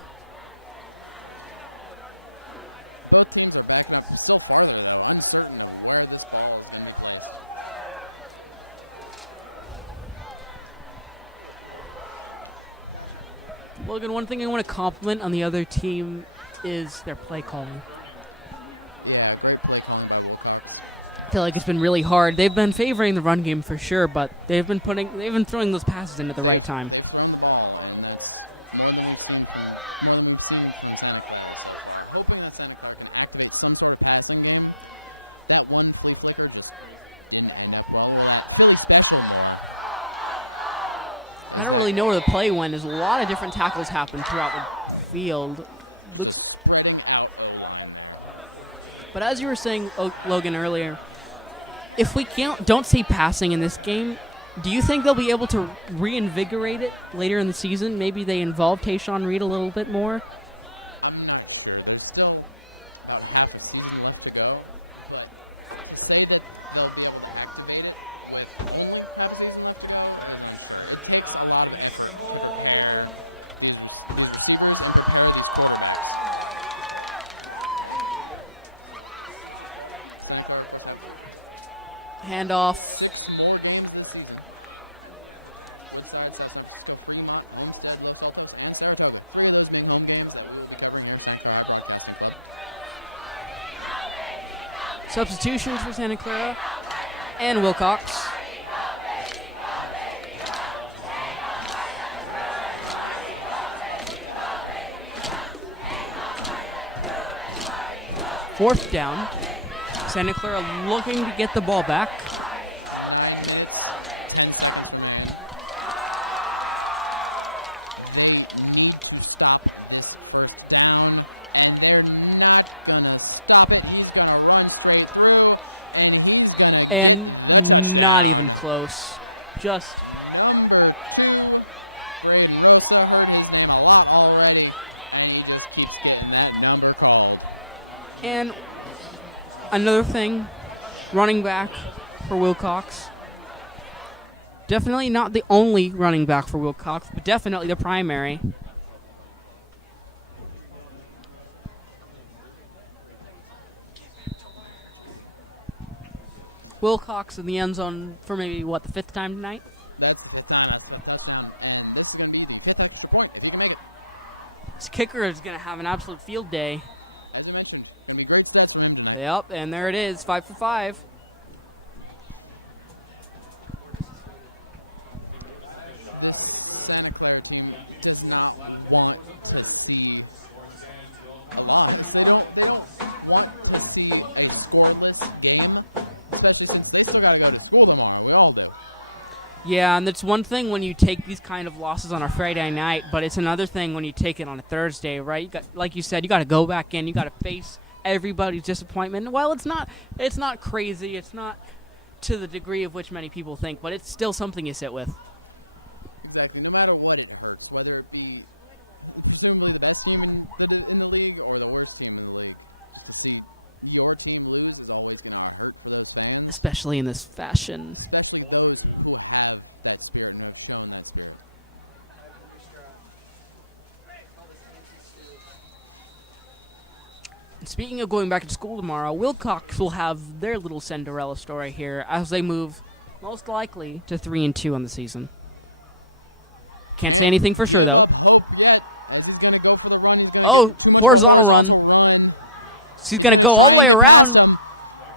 Both teams are backing up still farther, though, uncertain of where this ball is going to be placed. Logan, one thing I want to compliment on the other team is their play calling. Yeah, great play calling by Wilcox. I feel like it's been really hard. They've been favoring the run game for sure, but they've been throwing those passes in at the right time. They've thrown the ball, and that's more than we've seen from Santa Clara so far. Hoping that Santa Clara can activate some sort of passing game. That one flea flicker just didn't end up well. Well, that Philly special more. I don't really know where the play went. There's a lot of different tackles happened throughout the field. Just a spreading out O-line there. But as you were saying, Logan, earlier, if we don't see passing in this game, do you think they'll be able to reinvigorate it later in the season? Maybe they involve Tayshaun Reed a little bit more? I'm not sure. There's still about half a season left to go, but to say that they'll be able to activate it with only half a season left to go is unsure. It takes a lot of effort to prepare these receivers and prepare these quarterbacks. Santa Clara, of course, have Handoff. 6 more games this season. Woodside, South San Francisco, Fremont, Homestead, Los Altos, and Saratoga. 3 of those being home games that we will be covering here at Santa Clara High Broadcasting Club. Substitutions for Santa Clara and Wilcox. Fourth down. Santa Clara looking to get the ball back. 9 minutes, 10 seconds remain. They need to stop this first down, and they're not going to stop it. He's going to run straight through, and he's going to get the touchdown. Not even close. Just number 2, Braden Rosa. Heard his name a lot already, and he just keeps getting that number called. And another thing, running back for Wilcox. Definitely not the only running back for Wilcox, but definitely the primary. Wilcox in the end zone for maybe, the 5th time tonight? That's the 5th time. That's the 5th touchdown. And this is going to be the 5th extra point, if he can make it. This kicker is going to have an absolute field day. As we mentioned, going to be great stats from him tonight. Yep, and there it is, 5 for 5. This Santa Clara team does not want to see a loss. They don't want to see a scoreless game, especially since they still got to go to school tomorrow. We all do. Yeah, and it's one thing when you take these kind of losses on a Friday night, but it's another thing when you take it on a Thursday, right? Like you said, you got to go back in. You got to face everybody's disappointment. Well, it's not crazy. It's not to the degree of which many people think, but it's still something you sit with. Exactly. No matter what, it hurts, whether it be presumably the best team in the league or the worst team in the league. Just to see your team lose is always going to hurt for those fans. Especially in this fashion. Especially those who have that spirit and who have shown that spirit. Speaking of going back to school tomorrow, Wilcox will have their little Cinderella story here as they move most likely to 3-2 on the season. Can't say anything for sure, give though. up hope yet, as he's going to go for the run. He's going to get too much of a horizontal horizontal run. So He's going to try and get past him.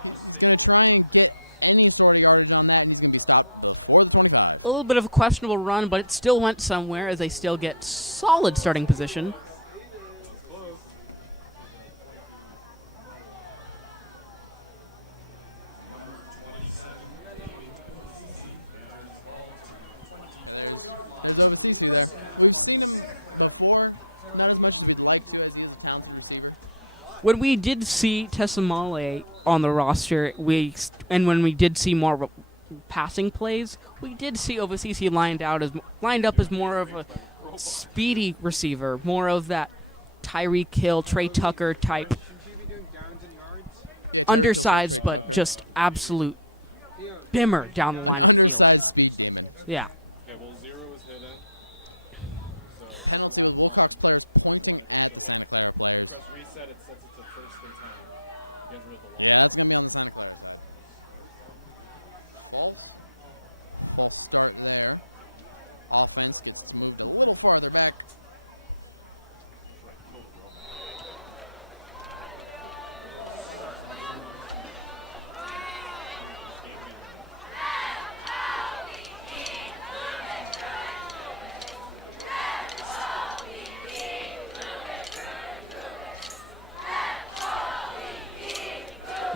He's going to try and get any sort of yardage on that, and he's going to be stopped before the 25. A little bit of a questionable run, but it still went somewhere as they still get solid starting position. Yeah, there's Ovacisi there. We've seen him before, not as much as we'd like to, as he is a talented receiver. When we did see Tessamale on the roster, and when we did see more passing plays, we did see Ovacisi lined up as more of a speedy receiver, more of that Tyreek Hill, Trey Tucker type. Yeah, undersized, Trey but Tucker. just absolute bimmer down the line. An undersized speed demon. Yeah. Penalty with Wilcox players pointing at the Santa Clara players. Yeah, that's going to be on the Santa Clara side. False start there. Offense gets moved a little farther back.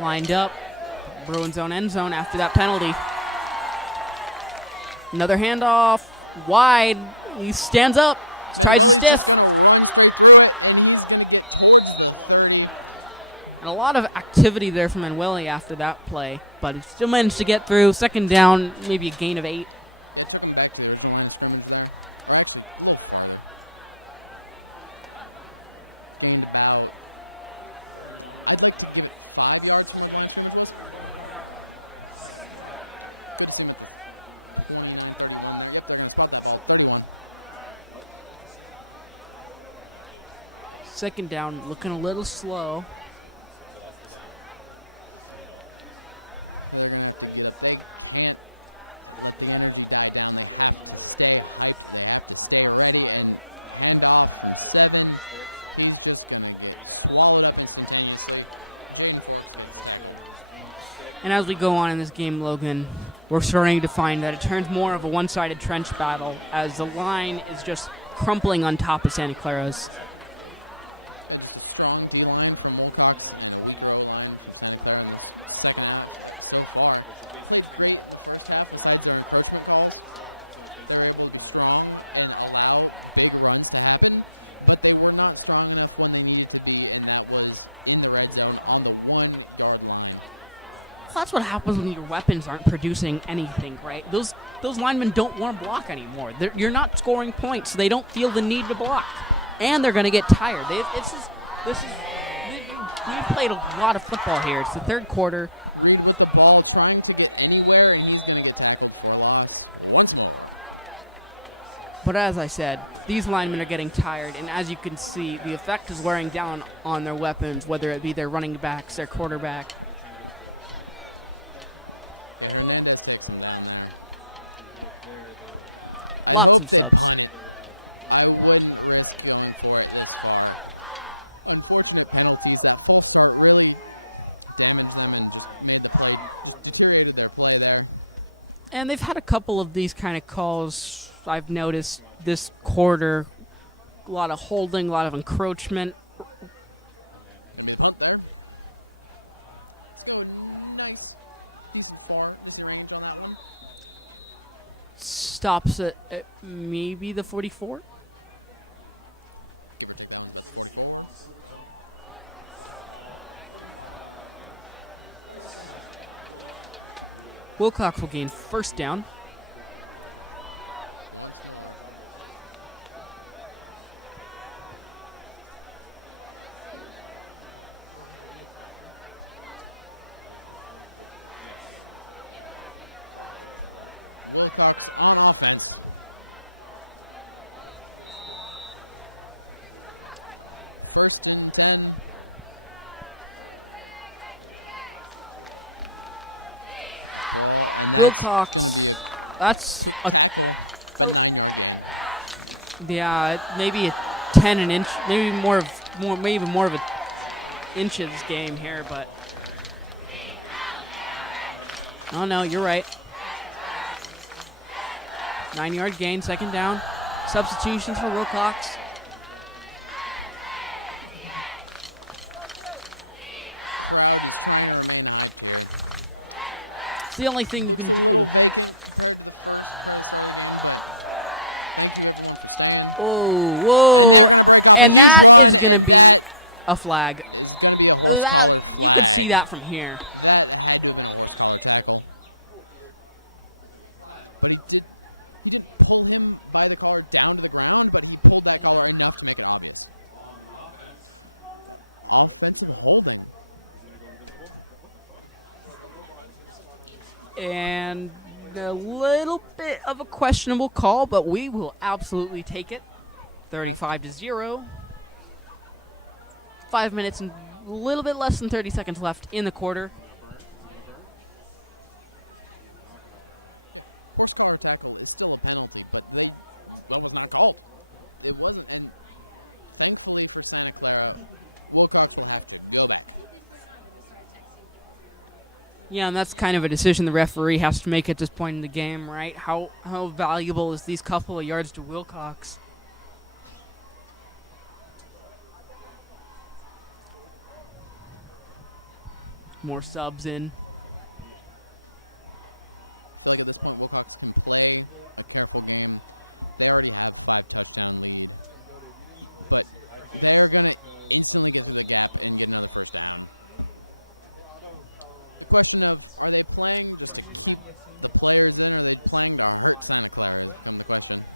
Lined up. Bruins own end zone after that penalty. Another handoff. Wide. He stands up. Manueli's just going to run straight through it, and he's going to get towards the 30. And a lot of activity there from Manueli after that play, but he still managed to get through. Second down, maybe a gain of 8. Yeah, it took him back to the original line of scrimmage there. Or actually, a little farther. Gained about, I'd like to give it 5 yards from where the line of scrimmage was. Good to see him at the 29-31 there. Yep, they're going to spot that ball at 31. Second down, looking a little slow. They're going to have to get up. They can't let the energy die down. They have to stay hyped. They have to stay ready. And hand off from 7. He's just going to get swallowed up instantaneously. Jaden Forks gets tackled. And as we go on in this game, Logan, we're starting to find that it turns more of a one-sided trench battle as the line is just crumpling on top of Santa Clara's. Yeah, just a strong D-line from Wilcox and a weaker O-line from Santa Clara in this second half so far. Played great in the first half besides their encroachment calls. They were able to be strong and allow big runs to happen, but they were not strong enough when they needed to be, and that was in the red zone on the 1-yard line. Well, that's what happens when your weapons aren't producing anything, right? Those linemen don't want to block anymore. You're not scoring points, so they don't feel the need to block. And they're going to get tired. They've played a lot of football here. It's the third quarter. Reed with the ball, trying to get anywhere, and he's going to get tackled for loss once more. But as I said, these linemen are getting tired, and as you can see, the effect is wearing down on their weapons, whether it be their running backs, their quarterback. Yeah, Hernandez takes him down there. I Lots hope of they'd subs. punt it. I wouldn't risk going for it this far. Unfortunate penalties. That false start really damaged them and just made the play, just deteriorated their play there. And they've had a couple of these kind of calls I've noticed this quarter. A lot of holding, a lot of encroachment. Gonna be the punt there. Let's go nice. Decent range on that one. Stops at maybe the 44. Give or take, that one's about the 44. Wilcox will gain first down. Once more. Wilcox on offense. First and 10. Ball, and that's Wilcox. going to be a That's quick tackle, but 9-yard gain. yeah, maybe a 10 an inch, maybe more of a inches game here, but oh no, you're right. 9-yard gain, second down. Substitutions for Wilcox. Crowd is trying to remain hyped here. It's the only thing. Looks a little vacant compared to the start of the game, but thank you everyone for staying. Whoa. And they're going to break off a And huge that run, is gonna and be that a flag. is going to be a horse collar You flag. can see that from here. That had to have been a horse collar tackle. But he didn't pull him by the collar down to the ground, but he pulled that collar enough to make it obvious. Offensive holding. And a little bit of a questionable call, but we will absolutely take it. 35-0. 5 minutes and a little bit less than 30 seconds left in the quarter. Yeah. Horse collar tackle is still a penalty, but that was not called. It wasn't, and thankfully for Santa Clara, Wilcox will have to go back. Yeah, and that's kind of a decision the referee has to make at this point in the game, right? How valuable is these couple of yards to Wilcox? More subs in. I feel like at this point Wilcox can play a careful game. They already have 5-touchdown lead, but they're going to instantly get through the gap and get another first down. The question of, are they playing just to keep the players in, or are they playing to hurt Santa Clara has become the question.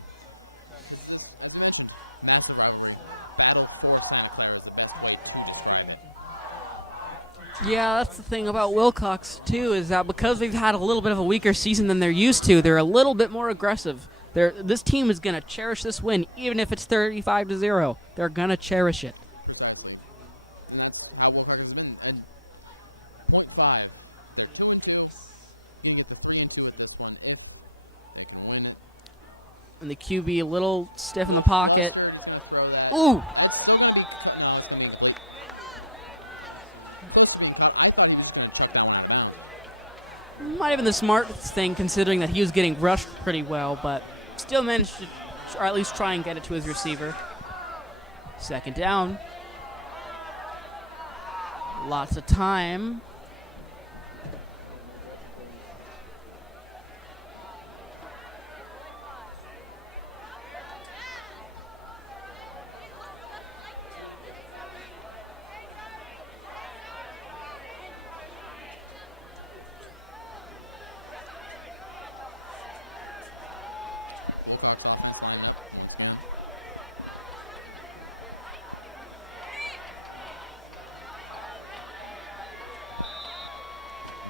Because this, as we mentioned, massive rivalry. Battle for Santa Clara is the best way to describe it. Yeah, that's the thing about Wilcox, too, is that because they've had a little bit of a weaker season than they're used to, they're a little bit more aggressive. This team is going to cherish this win, even if it's 35-0. They're going to cherish it. Precisely. And that's how Wilcox has been. And 0.5, they're 2-2. Going to get the 3-2 at this one if they can win it. And the QB a little stiff A in the little pocket. flustered. He's going to throw that. Ooh! That's still going to be no, it's going to be incomplete. Close to being caught. I thought he was just going to chuck that one out of bounds. Might have been the smart thing, considering that he was getting rushed pretty well, but still managed to, or at least try and get it to his receiver. Second down. Lots of time. Wilcox offense lining up once again.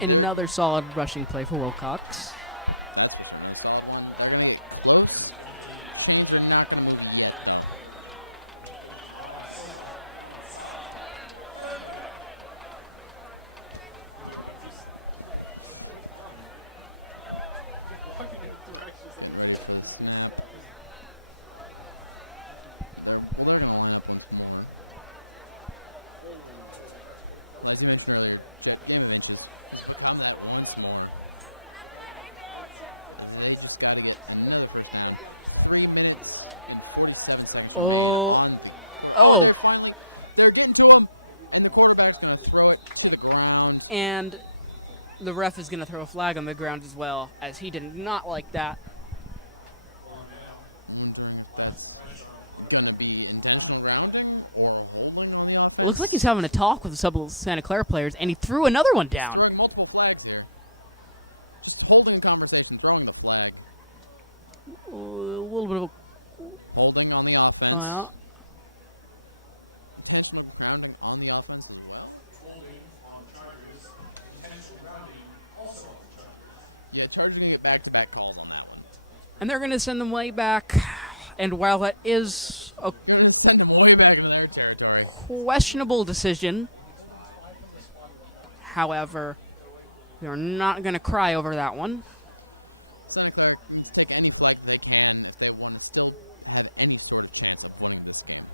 And another solid rushing play for Wilcox. That's for certain. Another solid one. They're going to get close. Chains are not going to move yet, though. Getting ready for the snap. They're going to line up once more. Well, as you mentioned earlier, Jet game of inches has become that once more. They just got to get another first down. 3 minutes and 47 seconds remain on the quarter. Oh, and they're getting to him, and the quarterback's going to throw it to the ground. And the ref is going to throw a flag on the ground as well, as he did not like that. Wondering if that's going to be intentional grounding or holding on the offense. Looks like he's having a talk with some of the Santa Clara players, and he threw another one down. He's throwing multiple flags here. Just holding a conversation, throwing the flag. A little bit of Holding on the offense. Well, Intentional grounding on the offense as well. Yeah, Chargers are going to get back-to-back calls on that one. and they're going to send them way back. And while that is a Going to send them way back into their territory. questionable decision, however, they're not going to cry over that one. Santa Clara needs to take any flag that they can if they want to still have any sort of chance of winning this game.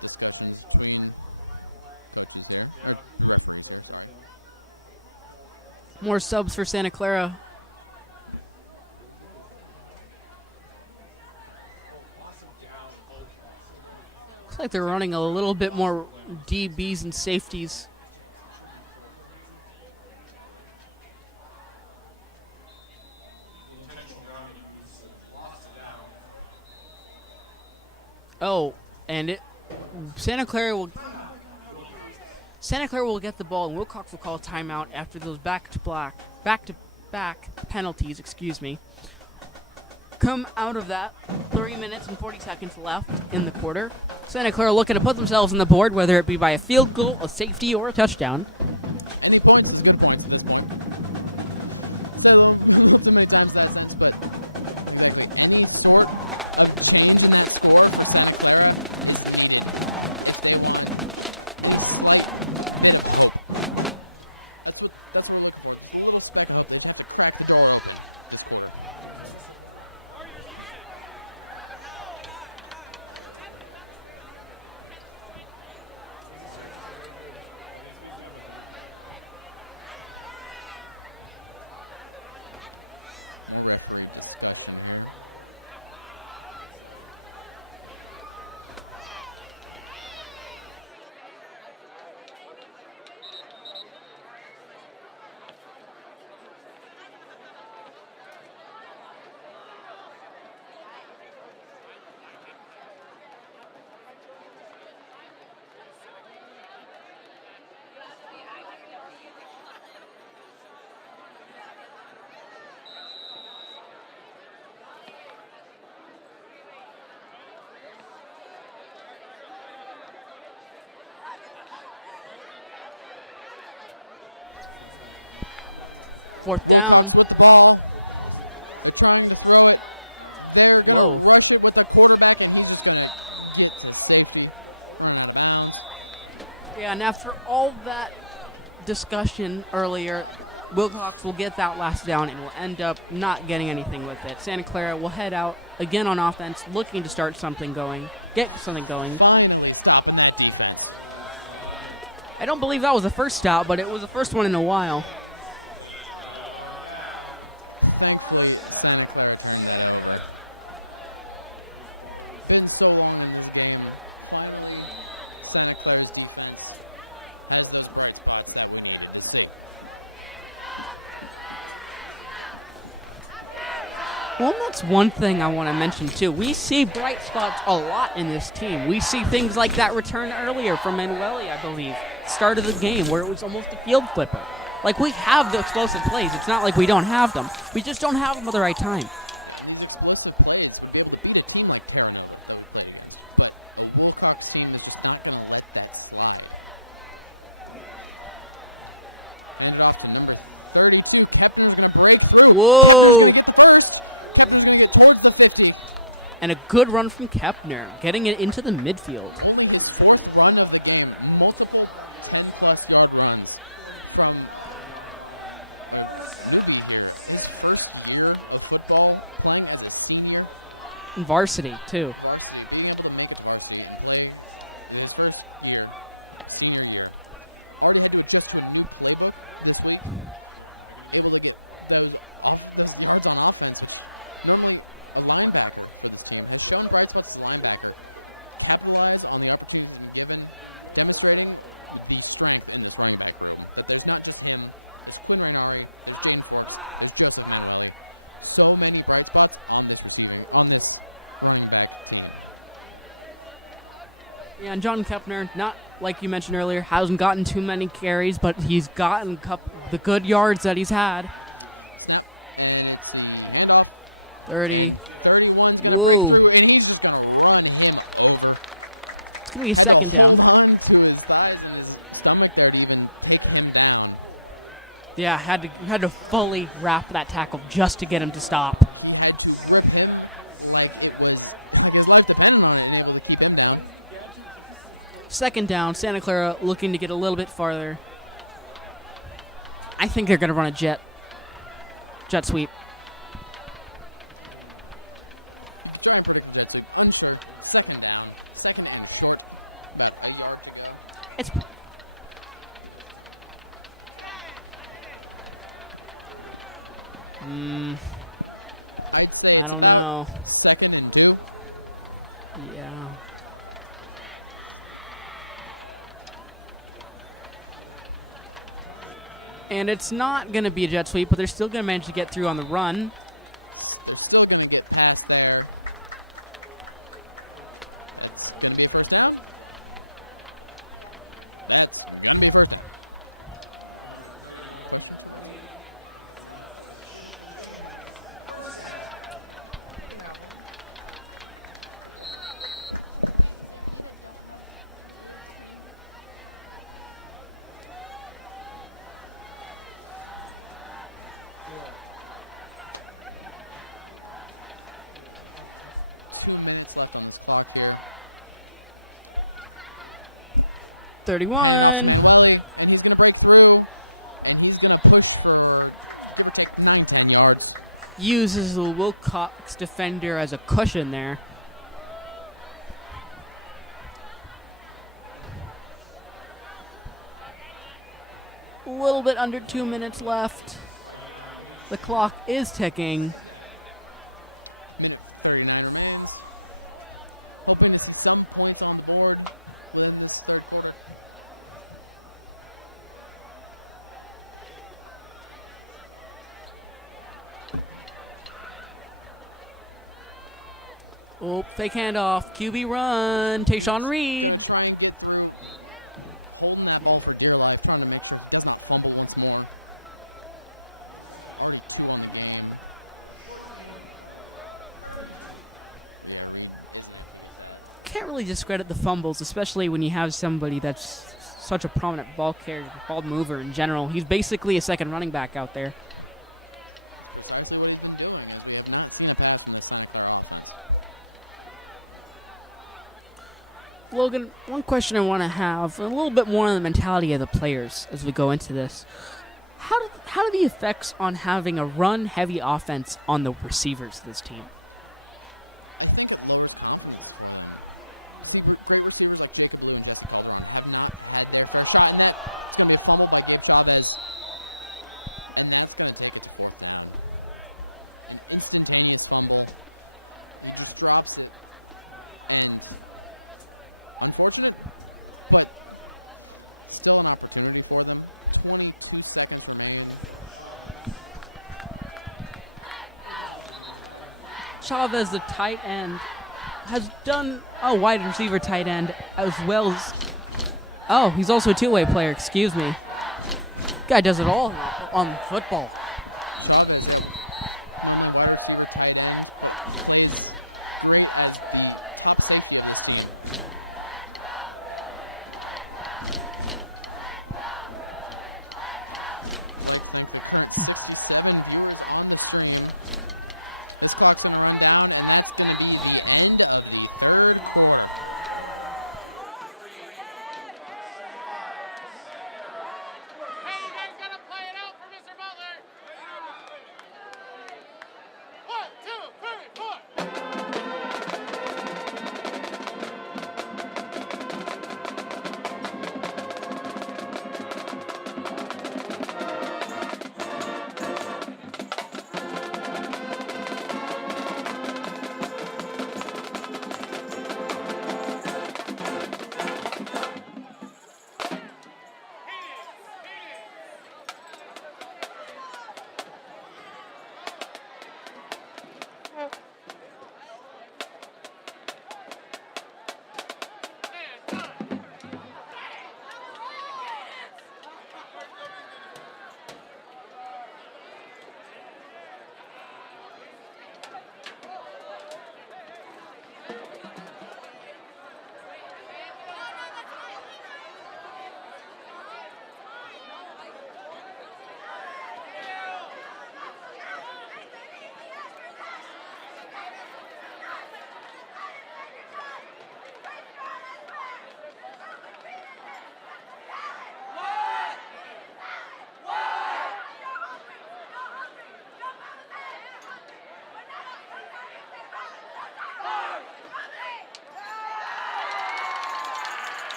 Discussions between coaches here, or referees here, sorry. More subs for Santa Clara. Looks like they're running a little bit more DBs and safeties. Oh, and Santa Clara will get the ball, and Wilcox will call a timeout after those back-to-back penalties. Come out of that, 3 minutes and 40 seconds left in the quarter. Santa Clara looking to put themselves on the board, whether it be by a field goal, a safety, or a touchdown. Any points is good points at this point. Said a little too many times in that sense, but exactly any sort of change in that score for Santa Clara is needed if they want any slight bit of hope. That's what we're looking for. Just a little speck of hope. They just have to crack the door open this quarter. More referee discussion here. Fourth Wilcox down. with the ball. They're trying to throw it. They're going to rush it with the quarterback, and he's just going to get to safety, running out of bounds. Yeah, and after all that discussion earlier, Wilcox will get that last down and will end up not getting anything with it. Santa Clara will head out again on offense, looking to start something going, get something going. Finally stopping that defense. I don't believe that was the first stop, but it was the first one in a while. Thankfully, Santa Clara turned that over. Been so long in this game. Finally, Santa Clara's defense has those bright spots that we needed to see. Well, that's one thing I want to mention, too. We see bright spots a lot in this team. We see things like that return earlier from Manueli, I believe. Start of the game, where it was almost a field flipper. Like, we have the explosive plays. It's not like we don't have them. We just don't have them at the right time. Yeah, and these explosive plays would be able to beat a team like Terra Nova that we played against. But a Wilcox team is just not going to let that slide. Hand it off to number 32. Kepner's going to break through. Whoa. Kepner's going to get the first. Kepner's going to get towards the 50. And a good run from Kepner, getting it into the midfield. Only his fourth run of the game. Multiple 10-plus yard runs from a newbie here. His first year of football, playing as a senior. Varsity, too. Varsity, being able to make it to varsity and play his first year, senior year. Already had to adjust to a new playbook this week. Able to get those yards on offense, which normally a linebacker for this team has shown bright spots as a linebacker. Capitalize on the opportunities he's been given, demonstrating the strength in this running back room. That there's not just him. There's Quinn Rainari, there's Jaden Forks, there's Joseph Manueli. So many bright spots on this running back team. Yeah, and John Kepner, not like you mentioned earlier, hasn't gotten too many carries, but he's gotten the good yards that he's had. Snap, and it's the handoff. 30. And 31's going to break through, and he's just going to run him over. Had to hold on to his thighs and his stomach there to even take him down. Yeah, had to fully wrap that tackle just to get him to stop. He had to grip him like it was like his life depended on it and able to keep him down. Second down, Santa Clara looking to get a little bit farther. I think they're going to run a jet sweep. You could try and predict the jet sweep. Unsure. Second down. Second and short. About a yard to go. It's I'd say it's I don't about know. second and 2. Yeah. And it's not going to be a jet sweep, but they're still going to manage to get through on the run. They're still going to get past there. That's going to be a first down. That's going to be a first down. Question to that? Two minutes left on this clock here. 31. Handing off to Manueli, and he's going to break through, and he's going to push for, give or take, 9-10 yards. Uses the Wilcox defender as a cushion there. A little bit under 2 minutes left. The clock is ticking. Minute 39 remains. Hoping to see some points on the board within this third quarter. Oh, fake handoff. QB run. Tayshawn Reed. Going to try and get through, holding that ball for dear life, trying to make sure he does not fumble once more. Already 2 on the game. Yeah, Reed isn't able to get that. Can't really discredit the fumbles, especially when you have somebody that's such a prominent ball carrier, ball mover in general. He's basically a second running back out there. That's precisely what he's been doing, as we have not seen a pass from this Santa Clara offense. Logan, one question I want to have, a little bit more on the mentality of the players as we go into this. How do the effects on having a run-heavy offense on the receivers of this team? I think it lowers confidence for them. See, great receivers like Jacob Liu and Jesse Calderon have not had their fair shot, and it's going to be a fumble by Gabe Chavez, and that's going to take it to fourth down. An instantaneous fumble. He just drops it, and unfortunate, but still an opportunity for them. 22 seconds remain. Chavez, the tight end, has done a wide receiver tight end as well as... Oh, he's also a two-way player, excuse me. Guy does it all on football. Chavez, normally wide receiver tight end, but plays great as the top safety of this team. I'd like to thank the current 67 viewers on the stream. This clock's going to run down, and that's going to be the end of the third quarter.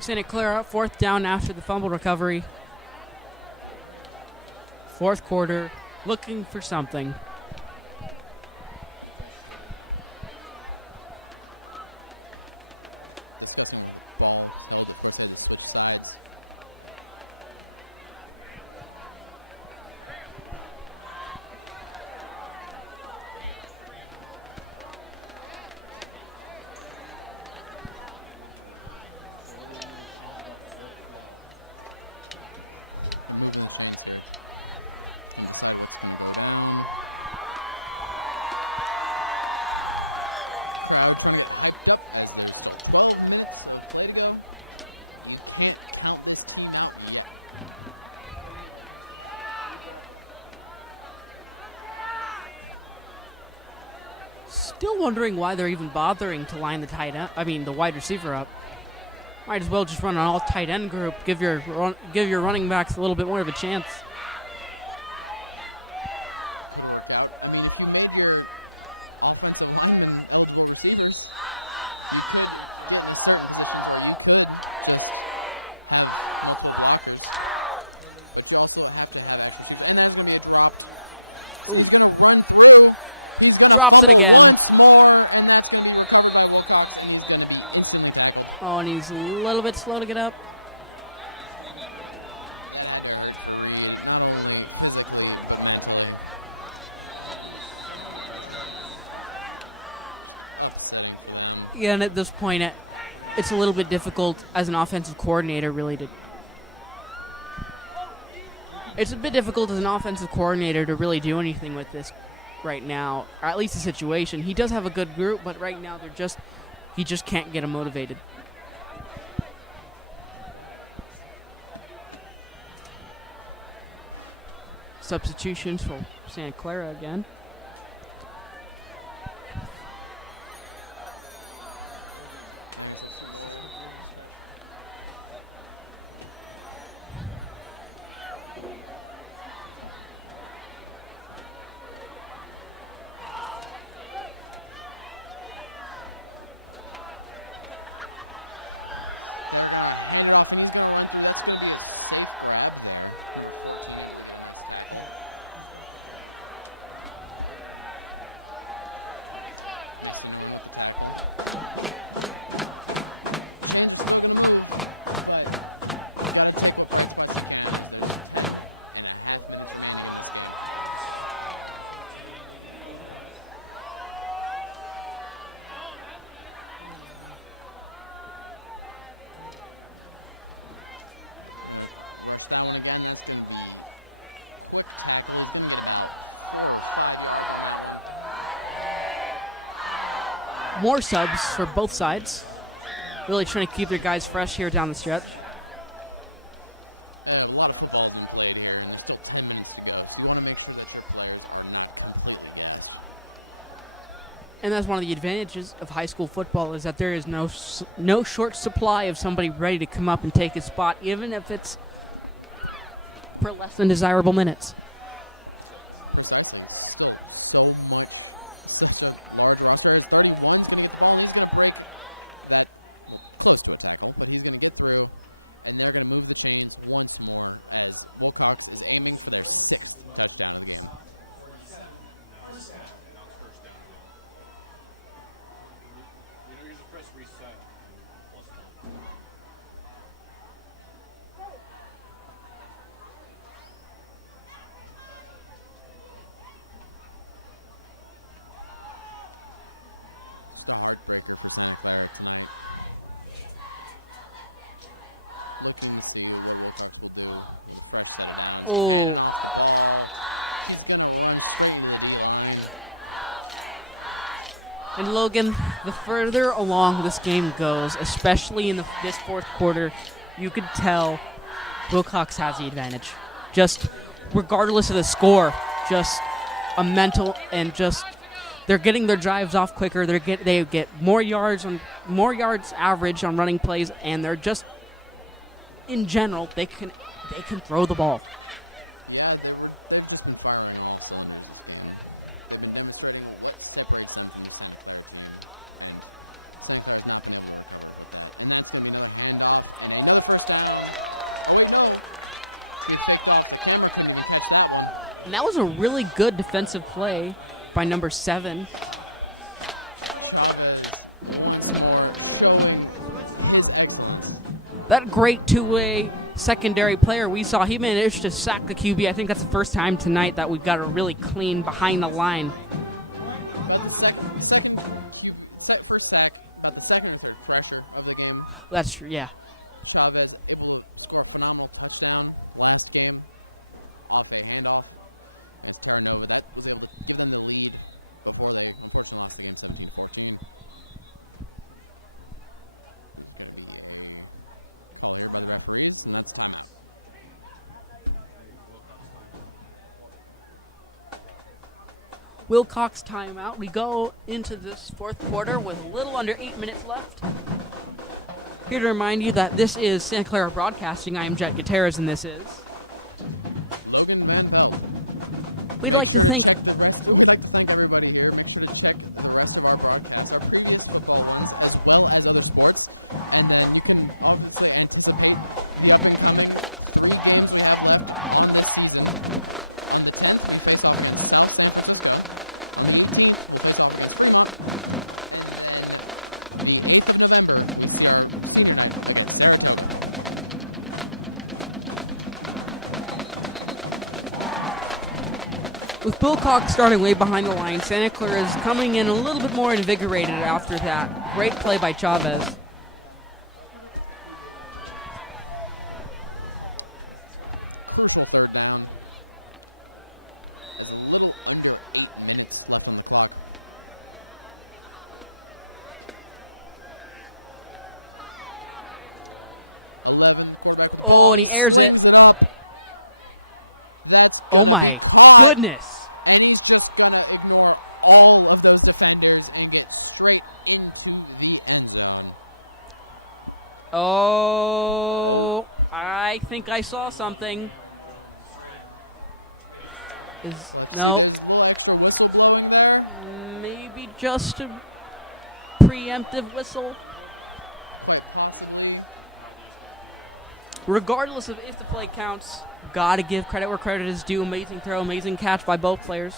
Santa Clara, fourth down after the fumble recovery. Fourth quarter, looking for something. Discussing where the ball is held. Of course, they had to switch sides. They're moving the chains here. Can decide what's going to go down. Crowd trying to get hyped up as there's still 12 minutes of play to go. You can't count this team out yet. Still wondering why they're even bothering to line the wide receiver up. Might as well just run an all tight end group. Give your running backs a little bit more of a chance. Could work out. I mean, if you made your offensive linemen eligible receivers, you could get into certain positions where you could just have multiple blockers. But you also have to have actual receivers. And there's going to be a dropped. So he's going to run through. He's going to fumble once more, and that's going to be recovered by Wilcox, and he's going to be instantly tackled. Oh, and he's a little bit slow to get up. That had to hurt for Reed, not only physically, but mentally. Just upsetting for them. Yeah, and at this point, it's a little bit difficult as an offensive coordinator, really, It's a bit difficult as an offensive coordinator to really do anything with this right now, or at least the situation. He does have a good group, but right now he just can't get them motivated. substitutions for Santa Clara again. Dang, a substitute boy. They're going to hand it off, and he's going to run through. That's going to be a safe grab there. Number 14 able to get a nice tackle. Mason Nguyen with the tackle. Chains are still going to move, but you got to take what bright spots you can, as there's 10.5 minutes remaining in this game. We're going to rush that one again. That's going to be quick tackle. He's going to get about 4 or 5 yards on that one. More subs for both sides. Really trying to keep their guys fresh here down the stretch. A lot of football has been played here, and there's still 10 minutes to go. So you want to make sure that your players are not completely gassed. And that's one of the advantages of high school football, is that there is no short supply of somebody ready to come up and take a spot, even if it's for less than desirable minutes. Precisely. Still so much, such a large roster. As 31's going to get the ball, and he's going to break that, well, close to a tackle, but he's going to get through, and they're going to move the chains once more as Wilcox is aiming for their 6th touchdown of the game. Just a heartbreaker for Santa Clara tonight. Looking to see what Wilcox will do with a fresh set of downs. Oh. Handing off the ball. He's going to run straight into the D-line. And Logan, the further along this game goes, especially in this fourth quarter, you could tell Wilcox has the advantage. Just regardless of the score, just a mental and just they're getting their drives off quicker. They get more yards average on running plays, and they're just in general they can throw the ball. Yeah, they've just been firing all cylinders this game. They've been demonstrating what separates them from the Santa Clara team, and Santa Clara has not been able to recover with that. And that's going to be another handoff and another first down. Oh, wait, no. It's going to be faked off. The camera couldn't even catch that one. And that was a really good defensive play by number 7. Chavez once more showing his excellence. That great two-way secondary player we saw, he managed to sack the QB. I think that's the first time tonight that we've got a really clean behind the line. About the first sack, about the second or third pressure of the game. That's true, yeah. Chavez able to score a phenomenal touchdown last game off a handoff against Terra Nova. That was able to give them the lead before they unfortunately lost the game 17-14. This is going to be a call here by the referees, and that's timeout. Wilcox timeout. We go into this fourth quarter with a little under 8 minutes left. Here to remind you that this is Santa Clara Broadcasting. I am Jet Gutierrez, and this is Logan Van Pelt. Make sure to check the rest. We'd like to thank everybody here. Make sure to check the rest of our broadcasts, our previous football ones, as well as other sports. And then you can obviously anticipate the up-and-coming 3 games we have left on this season. On the 10th, we face off against South San Francisco. On the 18th, we'll face off against Fremont. And then the 8th of November, we see our senior night against Saratoga. with Wilcox starting way behind the line, Santa Clara is coming in a little bit more invigorated after that. Great play by Chavez. Crucial third down. As a little under 8 minutes left on the clock. Quarterback with the ball, and he slings it up. That's going to Oh be my caught. Goodness. And he's just going to ignore all of those defenders and get straight into the end zone. Oh. I think I saw something. Let's No. see. There's a little extra whistle blowing there. Maybe just a preemptive whistle. Quite possibly. Regardless of if the play counts, gotta give credit where credit is due. Amazing throw, amazing catch by both players.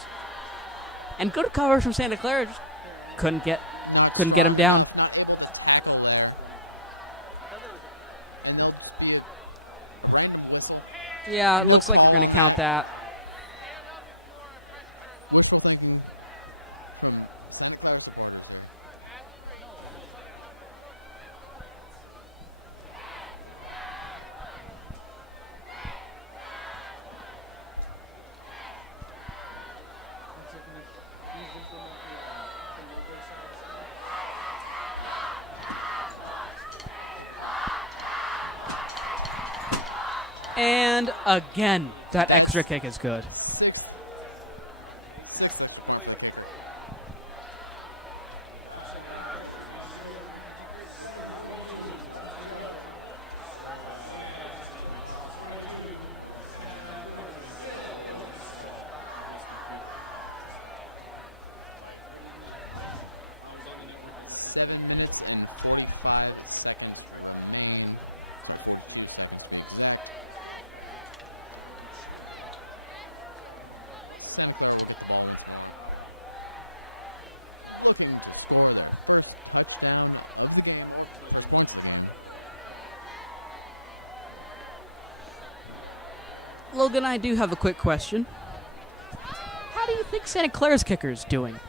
And good coverage from Santa Clara. Just couldn't get Not Couldn't get strong him down. enough. Not able to tackle there. And there'll just be a random whistle. Yeah, it No looks like call they're on gonna count Wishful thinking from Santa Clara supporters here. And again, that That's extra kick is good. Sixth extra point for the kicker. Seven minutes and 45 seconds remain. Sorry, 42 seconds to be exact. Santa Clara will get the ball once more. Looking to score their first touchdown of the game, or first points of the game. Logan, I do have a quick question. How do you think Santa Clara's kicker is doing?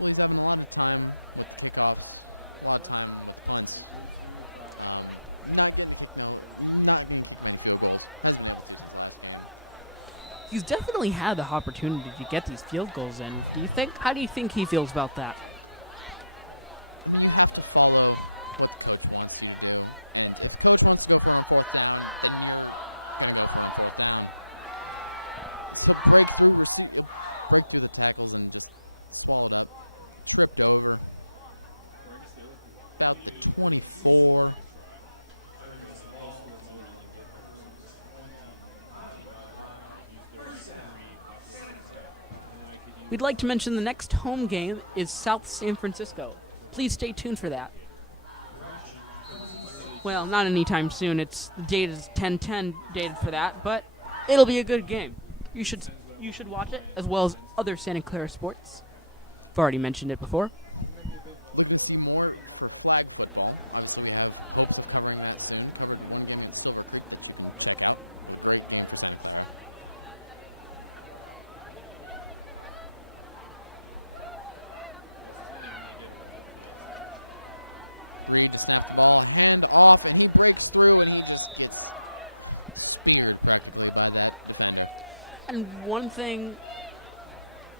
Well, he's having a lot of time with the kickoffs, a lot of time with the punts. Not getting to kick many field goals. Hasn't been able to since last game. He's definitely had the opportunity to get these field goals in. How do you think he feels about that? I mean, you have to follow what the coach wants you to do. And if the coach wants to go for it on fourth down, then you're going to go for it on fourth down. So he'll break through the tackles and just swallow it up. Tripped over. About the 24. We'd like to mention the next home game is South San Francisco. Please stay tuned for that. Well, not anytime soon. The date is 10/10 dated for that, but it'll be a good game. You should watch it, as well as other Santa Clara sports. I've already mentioned it before. Looking to see more for flag football. Obviously, we have hopes of covering that soon. Covered one game against Silver Creek that you can check out. A great game for Santa Clara. Reed to snap the ball, hand off, and he breaks through, and he just gets speared practically by that defender. And one thing,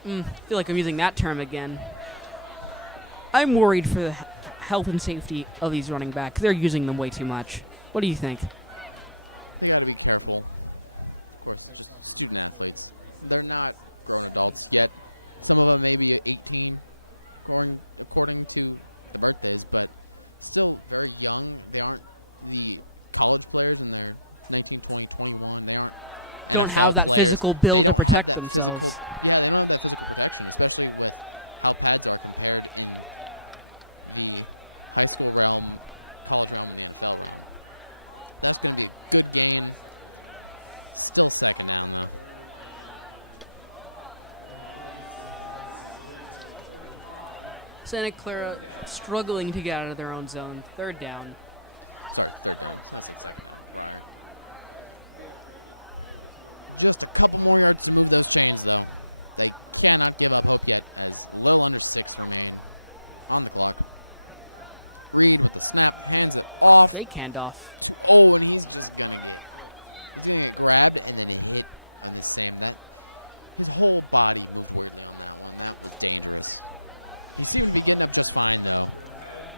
I feel like I'm using that term again. I'm worried for the health and safety of these running backs. They're using them way too much. What do you think? They got to be careful. Of course, just student athletes. They're not grown adults yet. Some of them may be 18, according to the birthdays, but still very young. They aren't the college players in their 19, 20, 21. They aren't Don't NFL have that players. physical build They to don't have protect that themselves. physical. Yeah, they don't have that physical protection, especially with how pads are compared in the high school realm, college realm, and the NFL realm. That's going to be a good gain. Still second down, though. Santa Clara struggling to get out of their own zone. Third down. Sorry, third down. I said second down prior. Just a couple more yards to move those chains, though. They cannot give up hope yet, as a little under 6 remain on the clock. Reed with the snap, hands it off. Fake handoff. And he's just gonna get grabbed and then hit on the same. His whole body moved weirdly on that one. That was dangerous. He seemed to be getting up just fine, though.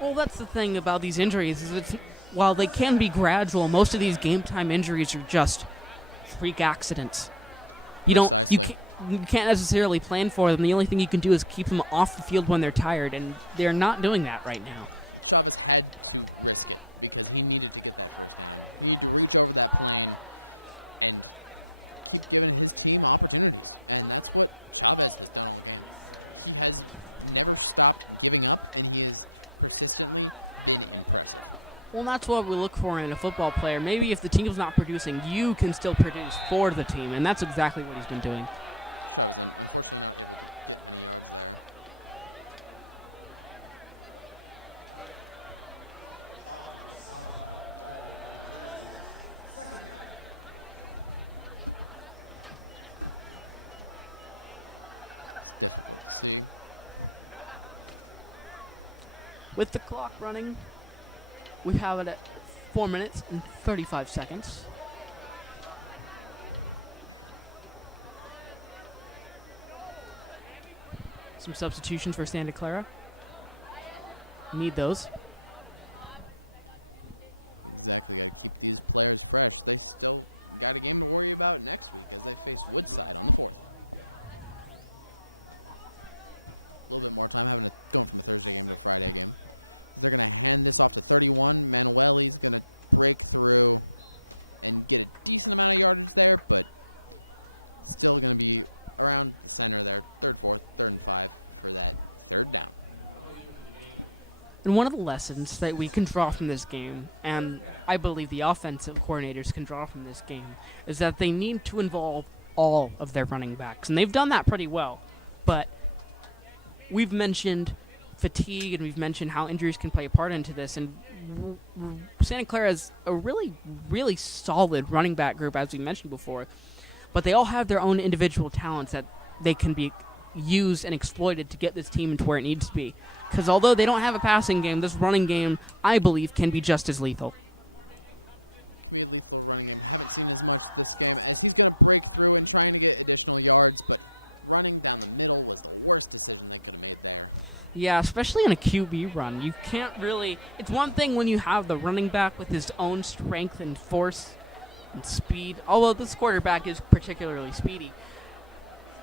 Well, that's the thing about these injuries is while they can be gradual, most of these game time injuries are just freak accidents. Precisely. You can't necessarily plan for them. The only thing you can do is keep them off the field when they're tired, and they're not doing that right now. Chavez had to risk it because he needed to get that first down. He needed to reach over that plane and keep giving his team opportunities. And that's what Chavez has done all game. He has never stopped giving up, and he has persistently been impressive. Well, that's what we look for in a football player. Maybe if the team's not producing, you can still produce for the team, and that's exactly what he's been doing. Chavez, unfortunately, not able to get many yards there. It's difficult to see. With the clock running, we have it at 4 minutes and 35 seconds. Some substitutions for Santa Clara. Need those. Exactly, got to keep these players fresh. They still got a game to worry about next week as they face Woodside on the 4th. A little bit more time going from a Thursday game to a Friday game. They're going to hand this off to 31. Manueli's going to break through and get a decent amount of yardage there, but still going to be around the center there. 3rd, 4th, 3rd and 5 for that 3rd down. And one of the lessons that we can draw from this game, and I believe the offensive coordinators can draw from this game, is that they need to involve all of their running backs. And they've done that pretty well. But we've mentioned fatigue, and we've mentioned how injuries can play a part into this. And Santa Clara is a really, really solid running back group, as we mentioned before. But they all have their own individual talents that they can be used and exploited to get this team into where it needs to be. Because although they don't have a passing game, this running game, I believe, can be just as lethal. Can be a lethal running game. Haven't seen as much this game as he's going to break through and trying to get additional yards, but running down the middle was the worst decision they could have made there. Yeah, especially in a QB run. You can't really... It's one thing when you have the running back with his own strength and force and speed, although this quarterback is particularly speedy.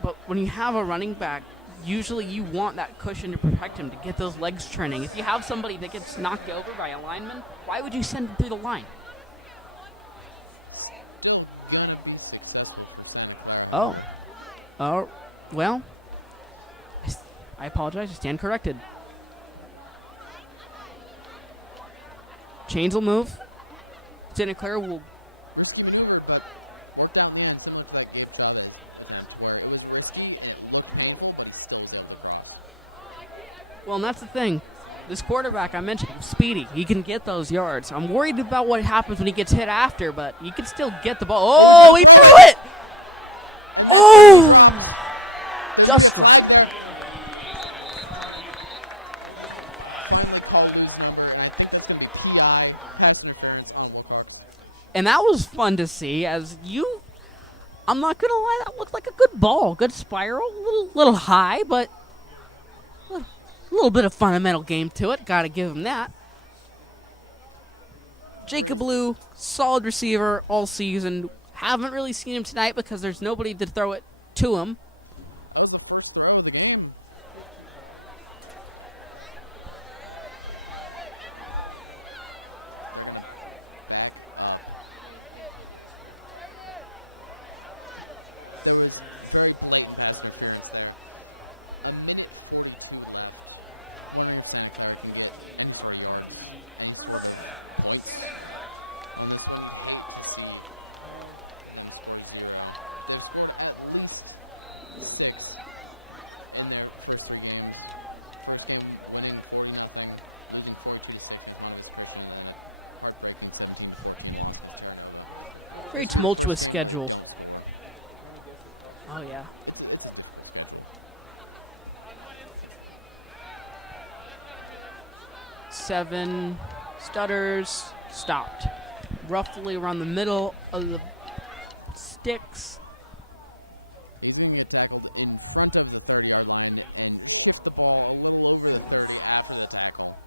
But when you have a running back, usually you want that cushion to protect him, to get those legs trending. If you have somebody that gets knocked over by a lineman, why would you send him through the line? Still gonna be successful for Santa Clara, however. Oh, well, I apologize. I stand corrected. Chains will move. Santa Clara will... Risky maneuver, but worked out in the end, similar to that Gabe Chavez attempt, where it was risky and it looked painful, but he still was able to cross. Well, and that's the thing. This quarterback I mentioned, speedy. He can get those yards. I'm worried about what happens when he gets hit after, but he can still get the ball. Oh, he's going to throw it! And that's going to be dropped. There's going to be a flag there. Finally called lose number, and I think that's going to be PI, pass interference on Wilcox. And that was fun to see, I'm not going to lie, that looked like a good ball, good spiral, little high, but a little bit of fundamental game to it. Got to give him that. Jacob Liu, solid receiver all season. Haven't really seen him tonight because there's nobody to throw it to him. That was the first throw of the game. They're going to back up. There was very blatant pass interference there. 1:42 left. Wondering if Santa Clara can get any sort of yards, any sort of points on this one. You'd hate to see them score 0. They've scored at least 6 in their first 3 games. First game winning 40-0, losing 42-6 against Monte Vista Christian, and then a heartbreaking 17-14 loss against Terra Nova. Very This will be the tumultuous first game where schedule. they don't score. Oh, yeah. It's a difficult schedule. 7 stutters, stopped. Roughly around the middle of the sticks. He's going to get tackled in front of the 30-yard line and shift the ball a little over the 30 after the tackle.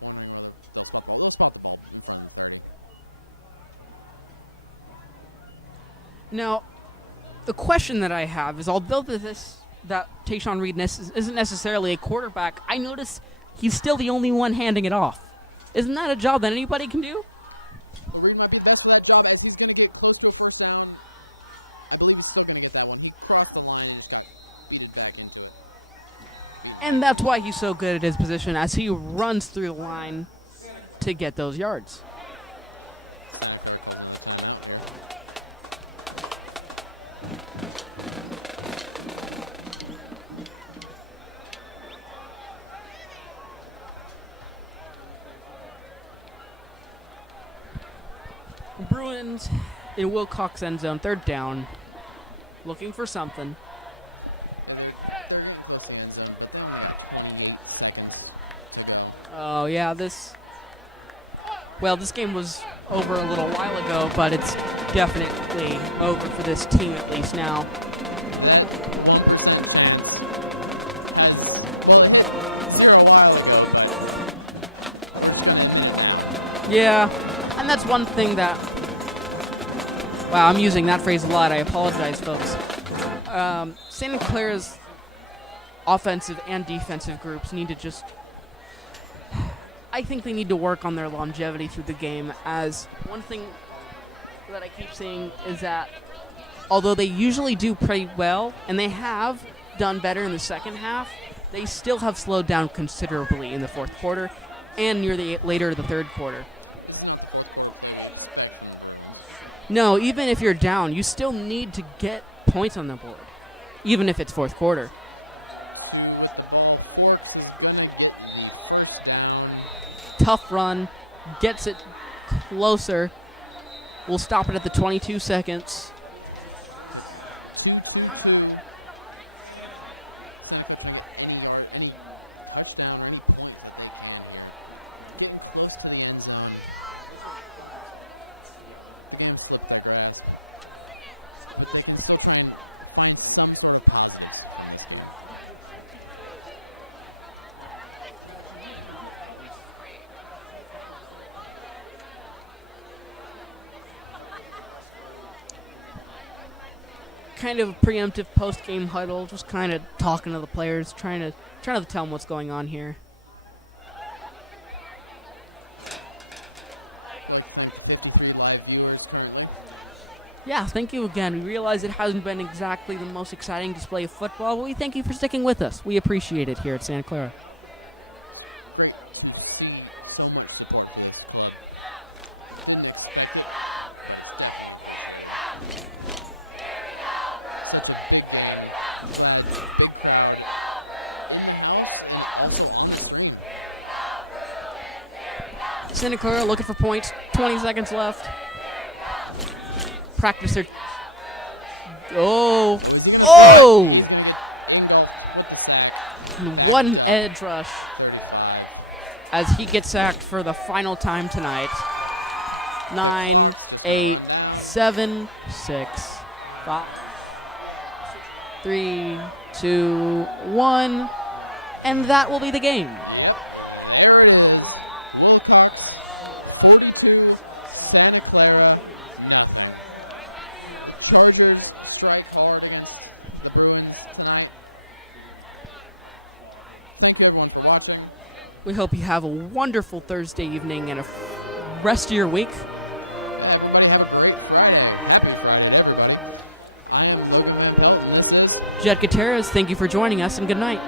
Wondering whether they'll spot the ball. They'll spot the ball in front of the 30. Now, the question that I have is, although that Tayshaun Reed isn't necessarily a quarterback, I notice he's still the only one handing it off. Isn't that a job that anybody can do? Well, Reed might be the best for that job as he's going to get close to a first down. I believe he's still going to get that one. He crossed the line and just got beated back into it. And that's why he's so good at his position, as he runs through the line to get those yards. Santa Clara calls another timeout here. Bruins in Wilcox end zone, third down, looking for something. Yeah, they're getting close to the end zone, but they only got 28 seconds to go. Oh, yeah, this game was over a little while ago, but it's definitely over for this team at least now. That 1% chance it hit 0 a while ago, but we're just going to admit it now. Yeah, and that's one thing that, wow, I'm using that phrase a lot. I apologize, folks. Santa Clara's offensive and defensive groups need to just, I think they need to work on their longevity through the game, as one thing that I keep seeing is that although they usually do pretty well, and they have done better in the second half, they still have slowed down considerably in the fourth quarter and near the later the third quarter. This is not the fourth quarter play we expect from the Bruins. No, even if you're down, you still need to get points on the board, even if it's fourth quarter. Two with the ball. Forks is going to get the first down. Tough run, gets it closer. We'll stop it at the 22 seconds. 2-2-2. Santa Clara trying to get any touchdown or any points that they can here. Getting close to the end zone. The game slipped their grasp, but they can still try and find some sort of positives from this game. Kind of a preemptive post-game huddle, just kind of talking to the players, trying to tell them what's going on here. I'd like to thank the 53 live viewers currently. Yeah, thank you again. We realize it hasn't been exactly the most exciting display of football, but we thank you for sticking with us. We appreciate it here at Santa Clara. It's great to see so much support for this club. Didn't expect it, but it's definitely appreciated. Such a big game. Glad big crowd in the house and also on the stream. Santa Clara looking for points. 20 seconds left. Practice their... Oh, is he going to throw it? He's going to get engulfed with the sack. Backed one up. edge rush 35. as he gets sacked for the final time tonight. The 9, clock's just going 8, to run down. 7, 6, 5, 3, 2, 1. And that will be the game. Yep, there it is. Wilcox, 42. Santa Clara, nothing. The Chargers strike hard against the Bruins tonight. Thank you, everyone, for watching. We hope you have a wonderful Thursday evening and a rest of your week. Yeah, everybody have a great Friday. Happy Friday to everybody. I am Logan Van Pelt, and this is Jet Gutierrez, thank you for joining us, and good night.